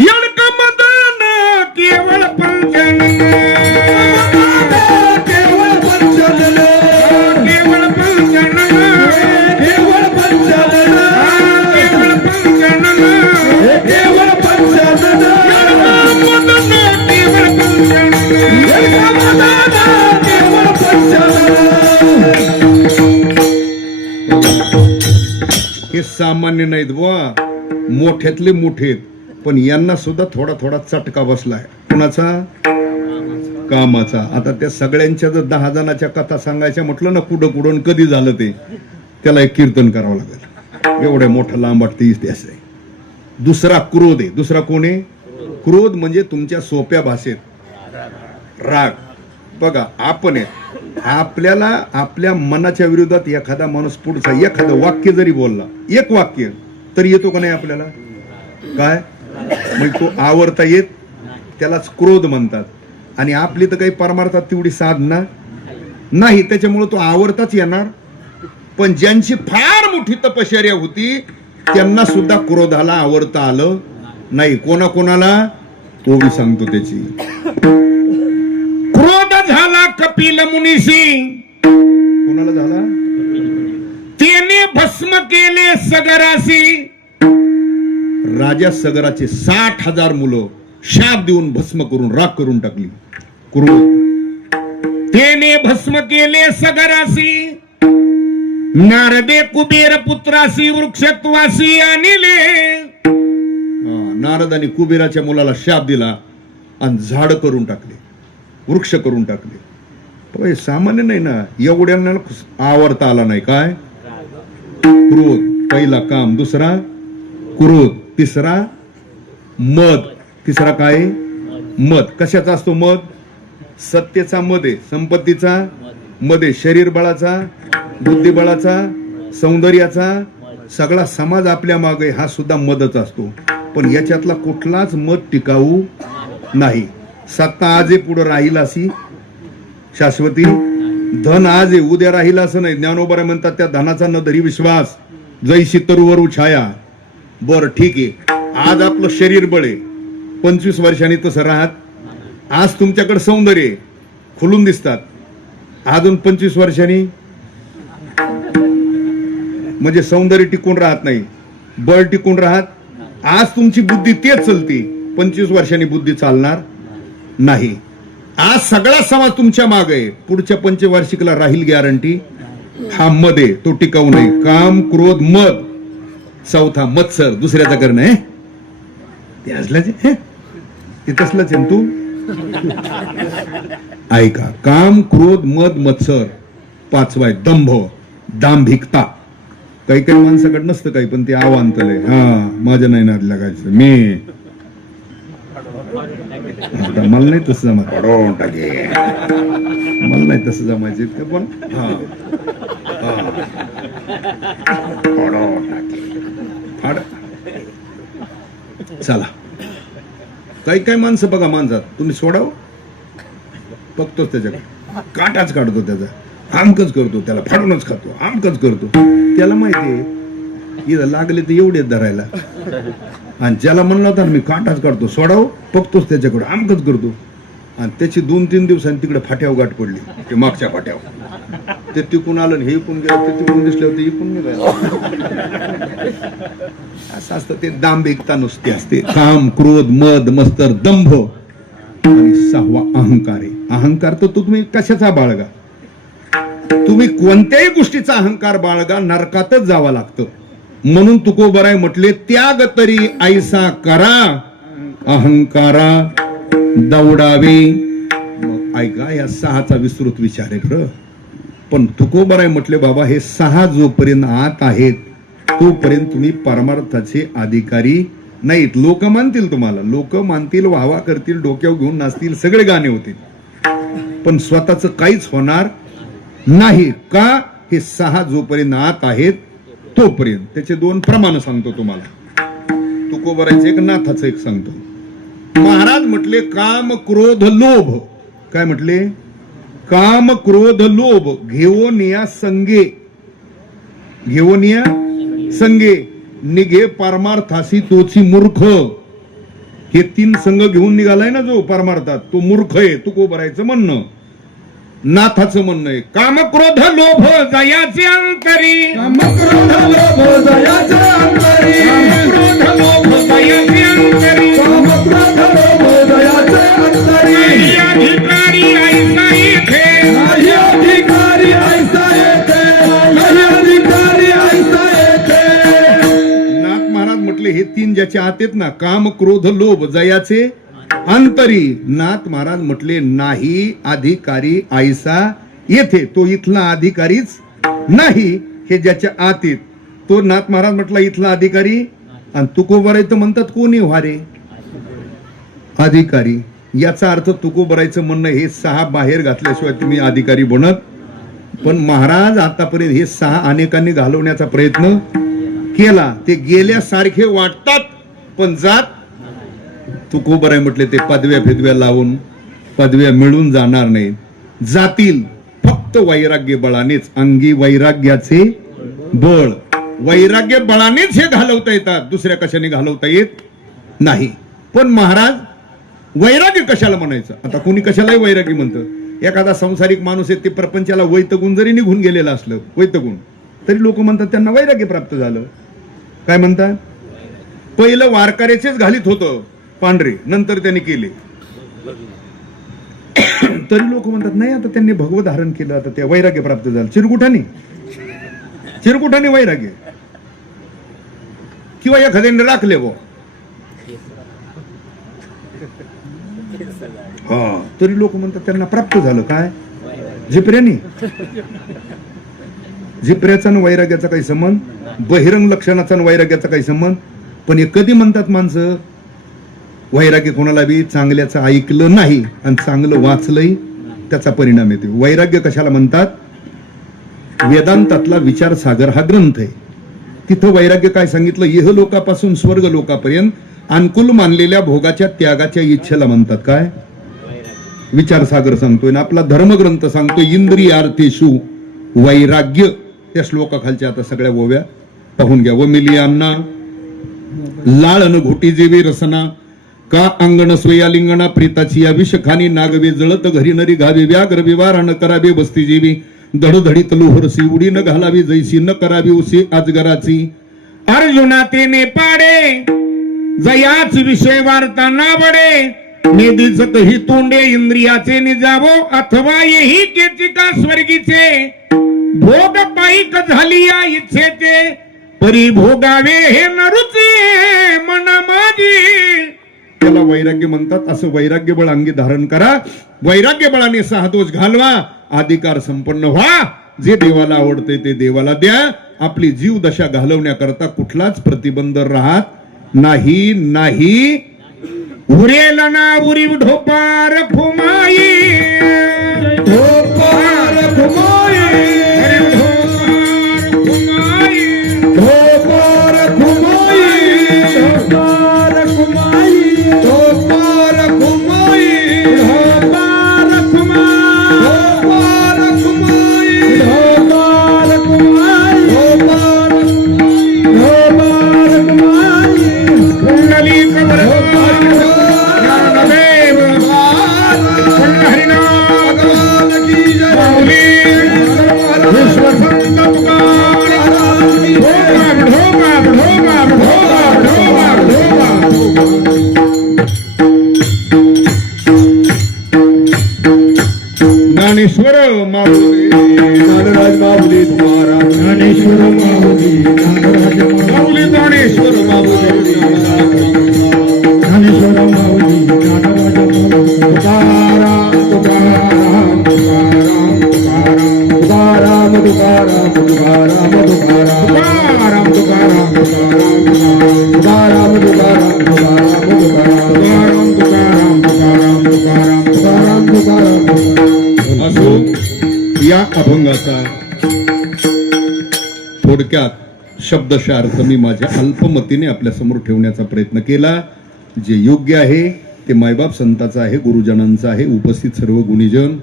यडक मदन केवळ पंचानन, केवळ पंचानन, केवळ पंचानन, केवळ पंचानन, केवळ पंचानन, केवळ पंचानन, यडक मदन केवळ पंचानन, केवळ पंचानन. हे सामान्य नाहीत बुवा, मोठ्यातले मोठेत. पण यांना सुद्धा थोडा थोडा चटका बसलाय. कुणाचा? कामाचा. आता त्या सगळ्यांच्या जर 10 जणांच्या कथा सांगायच्या म्हटलं ना कुठं कुठून कधी झालं ते, त्याला एक कीर्तन करावं लागेल. एवढ्या मोठा लांबट इतिहास आहे. दुसरा क्रोध आहे. दुसरा कोण आहे? क्रोध म्हणजे तुमच्या सोप्या भाषेत राग. बघा आपण आपल्याला आपल्या मनाच्या विरोधात एखादा माणूस पुढचा एखादं वाक्य जरी बोलला, एक वाक्य तरी येतो का नाही आपल्याला? काय मग तो आवरता येत, त्यालाच क्रोध म्हणतात. आणि आपली तर काही परमार्थात तेवढी साधना नाही, त्याच्यामुळे तो आवरताच येणार. पण ज्यांची फार मोठी तपश्चर्या होती त्यांना सुद्धा क्रोधाला आवरता आलं नाही. कोणाकोणाला? तो बी सांगतो त्याची. क्रोध झाला कपिल मुनीशी, कोणाला झाला? त्याने भस्म केले सगरासी. राजा सगराचे 60,000 मुलं शाप देऊन भस्म करून राख करून टाकली. क्रोध. त्याने भस्म केले सगरासी, नारदे कुबेर पुत्रासी वृक्षत्वासी आणले. नारद आणि कुबेराच्या मुलाला शाप दिला आणि झाड करून टाकले, वृक्ष करून टाकले. सामान्य नाही ना, एवढ्यांना आवरता आला नाही. काय? क्रोध. पहिला काम. दुसरा क्रोध. तिसरा मद. तिसरा काय? मद. कशाचा असतो मद? सत्तेचा मद आहे, संपत्तीचा मद आहे, शरीर बळाचा, बुद्धिबळाचा, सौंदर्याचा. सगळा समाज आपल्या मागे, हा सुद्धा मदच असतो. पण याच्यातला कुठलाच मत टिकाऊ नाही. सत्ता आज आहे, पुढे राहील अशी शाश्वती. धन आज आहे, उद्या राहील असं नाही. ज्ञानोबा म्हणतात त्या धनाचा न धरी विश्वास, जैशी तरुवर छाया. बर ठीक आहे, आज आपलं शरीर बळ आहे, 25 वर्षांनी तसं राहत. आज तुमच्याकडे सौंदर्य आहे, खुलून दिसतात. अजून 25 वर्षांनी म्हणजे सौंदर्य टिकून राहत नाही, बळ टिकून राहत. आज तुमची बुद्धी तेच चलती, 25 वर्षांनी बुद्धी चालणार नाही. आज सगळा समाज तुमच्या मागे आहे, पुढच्या 25 राहील गॅरंटी. हा मद आहे, तो टिकाऊ नाही. काम, क्रोध, मद. चौथा मत्सर, दुसऱ्याचा करणं आहे. ते असल्याच ते तसलंच आहे तू. ऐका, काम, क्रोध, मद, मत्सर. 5वा आहे दंभ, दांभिकता. काही काही माणसाकडे नसतं काही, पण ते आव्हानतलंय. हा माझ्या नाही नाद लागायचं, मी आता मला नाही तसं जमा टाके, मला नाही तसं जमायचं इतकं. पण हा फाड. चला, काही काही माणसं बघा, माणसात तुम्ही सोडाव बघतोच त्याच्याकडे, काटाच काढतो त्याचा, आमकच करतो, त्याला फाडूनच खातो, आमकच करतो. त्याला माहितीये इथं लागले तर एवढेच धरायला, आणि ज्याला म्हणलं होता मी काटाच काढतो, सोडाव बघतोच त्याच्याकडे, आमकच करतो. आणि त्याची 2-3 दिवसांनी तिकडे फाट्यावर गाठ पडली, ते मागच्या फाट्यावर. ते तिकून आलं, हे इकून गेलं, ते तिकून दिसलं होतं, इकून निघालं. असं असतं ते. दांभिकता नुसती असते. काम, क्रोध, मद, मत्सर, दंभ, आणि 6वा अहंकार आहे. अहंकार तर तुम्ही कशाचा बाळगा, तुम्ही कोणत्याही गोष्टीचा अहंकार बाळगा, नरकातच जावं लागतं. म्हणून तुकोबराय म्हटले, त्याग तरी ऐसा करा, अहंकारा दौडावे. मग ऐका, या 6चा विस्तृत विचार आहे खरं. पण तुकोबराय म्हटले, बाबा हे 6 जोपर्यंत आत आहेत तोपर्यंत तुम्ही परमार्थाचे अधिकारी नाहीत. लोक मानतील तुम्हाला, लोक मानतील, वाहवा करतील, डोक्यावर घेऊन नाचतील, सगळे गाणे होतील, पण स्वतःच काहीच होणार नाही. का? हे 6 जोपर्यंत आत आहेत तोपर्यंत. त्याचे 2 प्रमाण सांगतो तुम्हाला. तुकोबरायचं एक, नाथाचं एक सांगतो. महाराज म्हटले, काम, क्रोध, लोभ. काय म्हटले? काम, क्रोध, लोभ घेऊन या संगे, घेऊन या संगे, निघे परमार्थासी तोची मूर्ख. हे 3 संघ घेऊन निघालाय ना जो परमार्थात, तो मूर्ख आहे. तुकोबरायचं म्हणणं. नाथाचं म्हणणं आहे, काम, क्रोध, लोभ जयाचे अंतरी, काम, क्रोध, लोभ जयाचे अंतरी, काम, क्रोध, लोभ जयाचे अंतरी, काम, क्रोध, लोभ जयाचे अंतरी. नाही अधिकारी ऐसा येथे, नाही अधिकारी ऐसा येथे, नाही अधिकारी ऐसा येथे. नाथ महाराज म्हटले, हे 3 ज्याचे आत आहेत ना, काम, क्रोध, लोभ जयाचे अंतरी. नाथ महाराज म्हटले, नाही अधिकारी ऐसा येथे, तो इथला अधिकारीच नाही. हे ज्याच्या आत आहेत तो नाथ महाराज म्हटला इथला अधिकारी. आणि तुकोबराय तर म्हणतात कोणी व्हारे अधिकारी. याचा अर्थ तुकोबरायचं म्हणणं, हे 6 बाहेर घातल्याशिवाय तुम्ही अधिकारी बनत. पण महाराज आतापर्यंत हे 6 अनेकांनी घालवण्याचा प्रयत्न केला, ते गेल्यासारखे वाटतात पण जात. तुकोबराय म्हटले, ते पदव्या फिदव्या लावून पदव्या मिळून जाणार नाहीत, जातील फक्त वैराग्य बळानेच. अंगी वैराग्याचे बळ, वैराग्य बळानेच हे घालवता येतात, दुसऱ्या कशाने घालवता येत नाही. पण महाराज वैराग्य कशाला म्हणायचं? आता कोणी कशालाही वैराग्य म्हणतं. एखादा संसारिक माणूस आहे, ते प्रपंचाला वैतगुण जरी निघून गेलेलं असलं, वैतगुण, तरी लोक म्हणतात त्यांना वैराग्य प्राप्त झालं. काय म्हणतात? पहिलं वारकऱ्याचेच घालीत होतं पांढरे, नंतर त्यांनी केले, तरी लोक म्हणतात नाही, आता त्यांनी भगवत धारण केलं, आता ते वैराग्य प्राप्त झालं. चिरकुटाने वैराग्य, किंवा एखाद्याने राखले बो, हा, तरी लोक म्हणतात त्यांना प्राप्त झालं. काय? झिपऱ्याने. झिपऱ्याचा आणि वैराग्याचा काही संबंध, बहिरंग लक्षणाचा आणि वैराग्याचा काही संबंध. पण हे कधी म्हणतात माणसं, वैराग्य कोणाला बी चांगल्याचं ऐकलं नाही आणि चांगलं वाचलंही त्याचा परिणाम येतो. वैराग्य कशाला म्हणतात? वेदांतातला विचार सागर हा ग्रंथ आहे, तिथं वैराग्य काय सांगितलं? इह लोकापासून स्वर्ग लोकापर्यंत अनुकूल मानलेल्या भोगाच्या त्यागाच्या इच्छेला म्हणतात काय? विचार सागर सांगतोय ना, आपला धर्मग्रंथ सांगतोय इंद्रियार्थेषु वैराग्य. त्या श्लोकाखालच्या आता सगळ्या ओव्या पाहून घ्या. व मिलियांना लाळन घोटी जेवी रसना, का अंगण स्वया लिंगणा प्रीताची या विषखानी नागवे जळत घरी नरी घावे, व्याघ्र विवार न करावे बसती जीवी, धडधडीत लोहरसी उडी न घालावी जैसी, न करावी उसी अजगराची. अर्जुना तेने पाडे जयाच विषय वार्ता ना बडे, निधीच ही तोंडे इंद्रियाचे निजावो, अथवा येही केचिका स्वर्गीचे, भोग पाईक झाली या इच्छेचे, परिभोगावे हे नरुचे मन माझी. त्याला वैराग्य म्हणतात. असं वैराग्य बळ अंगी धारण करा, वैराग्य बळाने 6 दोष घालवा, अधिकार संपन्न व्हा. जे देवाला आवडते ते देवाला द्या, आपली जीव दशा घालवण्याकरता कुठलाच प्रतिबंध राहत नाही नाही उरेल ना उरी ढोपार फुमाई ढोपार घुमाई ढोपार घुमाई ढोपार घुमाई ढोपार घुमाई ढोपार घुमाई ढोपार घुमाई ढोपार घुमाई ढोपार ढोपार घुमाई कुंडली कबर ज्ञानदेव हरिनाथ भगवान की जय माऊली विश्वसंत तुकाराम ढोबा ढोबा ढोबा ढोबा ढोबा ज्ञानेश्वर माऊली ज्ञानराज माऊली तुम्हारा ज्ञानेश्वर माऊली ज्ञानराज माऊली ज्ञानेश्वर माऊली ज्ञानेश्वर माऊली ज्ञानराज तुकाराम तुकाराम तुकाराम तुकाराम तुकाराम तुकाराम तुकाराम तुकाराम तुकाराम तुकाराम तुकाराम तुकाराम तुकाराम तुकाराम तुकाराम असो या अभंगाचा थोडक्यात शब्दशः अर्थ मी माझ्या अल्पमतीने आपल्या समोर ठेवण्याचा प्रयत्न केला. जे योग्य आहे ते मायबाप संतांचं आहे, गुरुजनांचं आहे. उपस्थित सर्व गुणीजन,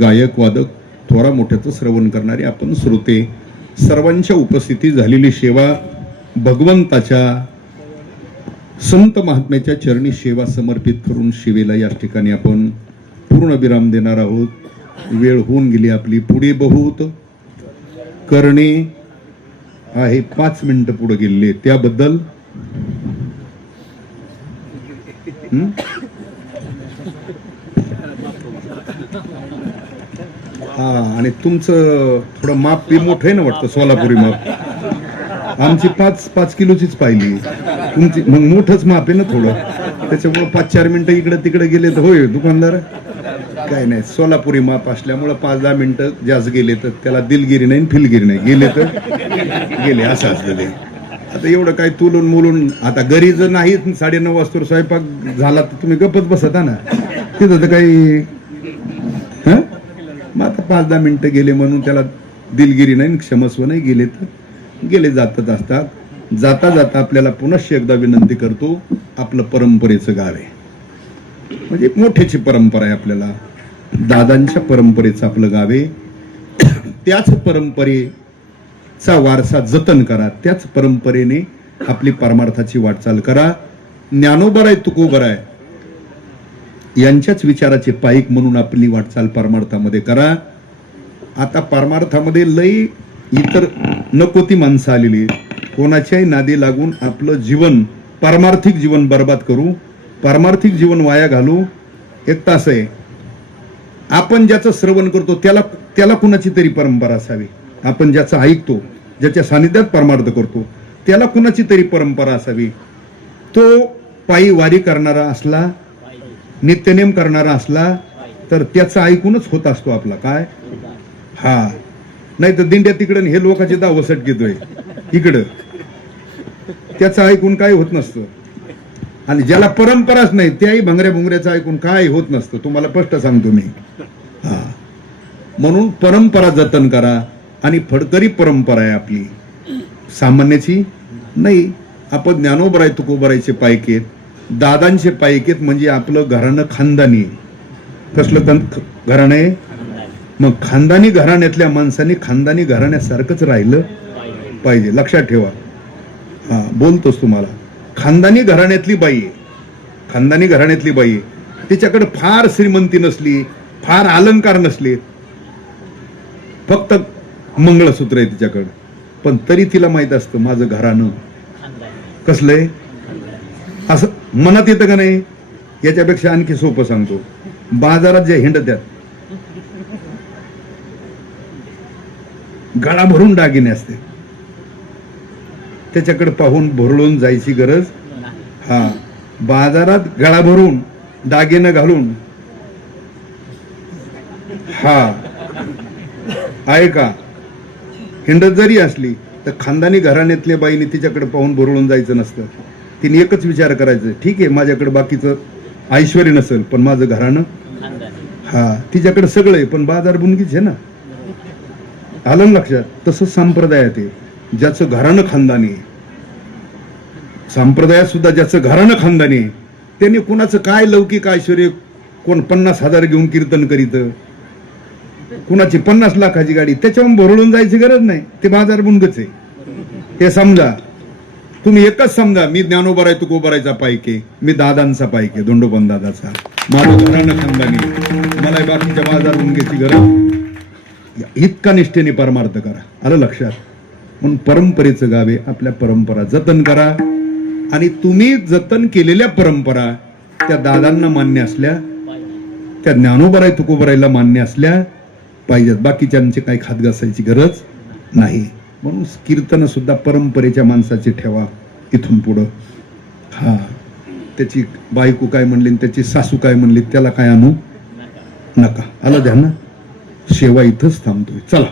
गायक, वादक, थोरा मोठ्याचं श्रवण करणारे आपण श्रोते, सर्वांच्या उपस्थितीत झालेली सेवा भगवंताच्या संत महात्म्याच्या चरणी सेवा समर्पित करून सेवेला या ठिकाणी आपण पूर्ण विराम देणार आहोत. वेळ होऊन गेली आपली. पुढे बहुत करणे आहे. 5 मिनिटं पुढे गेले त्याबद्दल हा. आणि तुमचं थोडं माप बी मोठं आहे ना वाटतं, सोलापुरी माप. आमची 5 किलोचीच पाहिली, तुमची मग मोठंच माप आहे ना थोडं, त्याच्यामुळे 5-4 मिनिटं इकडे तिकडे गेले तर होय दुकानदार. काय नाही, सोलापुरी माप असल्यामुळं 5-10 मिनिटं जास्त गेले तर त्याला दिलगिरी नाही फिलगिरी नाही, गेले तर गेले असं असतं ते. आता एवढं काय तुलून मुलून, आता घरी जर नाही 9:30 वाजता स्वयंपाक झाला तर तुम्ही गप्पच बसता ना तिथं तर काही. हा मग आता 5-10 मिनिटं गेले म्हणून त्याला दिलगिरी नाही क्षमस्व नाही, गेले तर गेले, जातच असतात. जाता जाता आपल्याला पुनश्च एकदा विनंती करतो, आपलं परंपरेचं गाव आहे, म्हणजे मोठ्याची परंपरा आहे आपल्याला, दादांच्या परंपरेचं आपलं गाव आहे. त्याच परंपरेचा वारसा जतन करा, त्याच परंपरेने आपली परमार्थाची वाटचाल करा. ज्ञानोबर आहे तुकोबर आहे यांच्याच विचाराचे पाईक म्हणून आपली वाटचाल परमार्थामध्ये करा. आता परमार्थामध्ये लई इतर नको ती माणसं आलेली, कोणाच्याही नादी लागून आपलं जीवन, पारमार्थिक जीवन बर्बाद करू, पारमार्थिक जीवन वाया घालू. एक तास आहे, आपण ज्याचं श्रवण करतो त्याला कुणाची तरी परंपरा असावी. आपण ज्याचं ऐकतो, ज्याच्या सानिध्यात परमार्थ करतो, त्याला कुणाची तरी परंपरा असावी. तो पायी वारी करणारा असला, नित्यनेम करणारा असला तर त्याचं ऐकूनच होत असतो आपला काय. हा नाही तर दिंड्या तिकडं हे लोकांचे दावसट घेतोय इकडं, त्याचं ऐकून काय होत नसतं. आणि ज्याला परंपराच नाही त्याही भंगऱ्या भुंगऱ्याचं ऐकून काय होत नसतं, तुम्हाला स्पष्ट सांगतो मी. हा म्हणून परंपरा जतन करा. आणि फडकरी परंपरा आहे आपली, सामान्याची नाही. आपण ज्ञानोबराय तुकोबरायचे पायकेत, दादांचे पायकेत, म्हणजे आपलं घराणं खानदानी. कसलं घराणं आहे? मग खानदानी घराण्यातल्या माणसांनी खानदानी घराण्यासारखंच राहिलं पाहिजे, लक्षात ठेवा. हा बोलतोच तुम्हाला. खानदानी घराण्यातली बाई आहे, खानदानी घराण्यातली बाई आहे, तिच्याकडे फार श्रीमंती नसली, फार अलंकार नसले, फक्त मंगळसूत्र आहे तिच्याकडं, पण तरी तिला माहित असतं माझं घराणं कसलंय. असं मनात येतं का नाही? याच्यापेक्षा आणखी सोपं सांगतो. बाजारात जे हिंडत्यात गळा भरून दागिने असते, त्याच्याकडे पाहून भरळून जायची गरज. हा बाजारात गळा भरून दागिने घालून, हा आहे का, हिंडत जरी असली तर खानदानी घराण्यातल्या बाईने तिच्याकडे पाहून भरळून जायचं नसतं. तिने एकच विचार करायचं, ठीक आहे माझ्याकडे बाकीचं ऐश्वर्य नसेल पण माझं घराणं, हा तिच्याकडे सगळं आहे पण बाजार बुनगीच आहे ना. आलं ना लक्षात? तसंच संप्रदायात आहे, ज्याचं घराणं खानदानी आहे. संप्रदायात सुद्धा ज्याचं घराणं खानदानी आहे त्याने कुणाचं काय लौकिक ऐश्वर्य, कोण 50,000 घेऊन कीर्तन करीत, कुणाची 50 लाखाची गाडी, त्याच्यावर भरळून जायची गरज नाही. ते बाजार बुनगच आहे. हे समजा, तुम्ही एकच समजा, मी ज्ञानोबराय तुकोबरायचा पायके, मी दादांचा पायके, धोंडोपंत दादाचा, माझं घराणं खानदानी आहे, मला बाकीच्या बाजार बुनगेची गरज. इतका निष्ठेने परमार्थ करा. आलं लक्षात? म्हणून परंपरेचं गावे, आपल्या परंपरा जतन करा. आणि तुम्ही जतन केलेल्या परंपरा त्या दादांना मान्य असल्या, त्या ज्ञानोबराय तुकोबरायला मान्य असल्या पाहिजेत. बाकीच्यांचे काही खात घासायची गरज नाही. म्हणून कीर्तन सुद्धा परंपरेच्या माणसाची ठेवा इथून पुढं. हा, त्याची बायको काय म्हणली, त्याची सासू काय म्हणली, त्याला काय आणू नका. आलं ध्यान? शेवा इथंच थांबतोय. चला.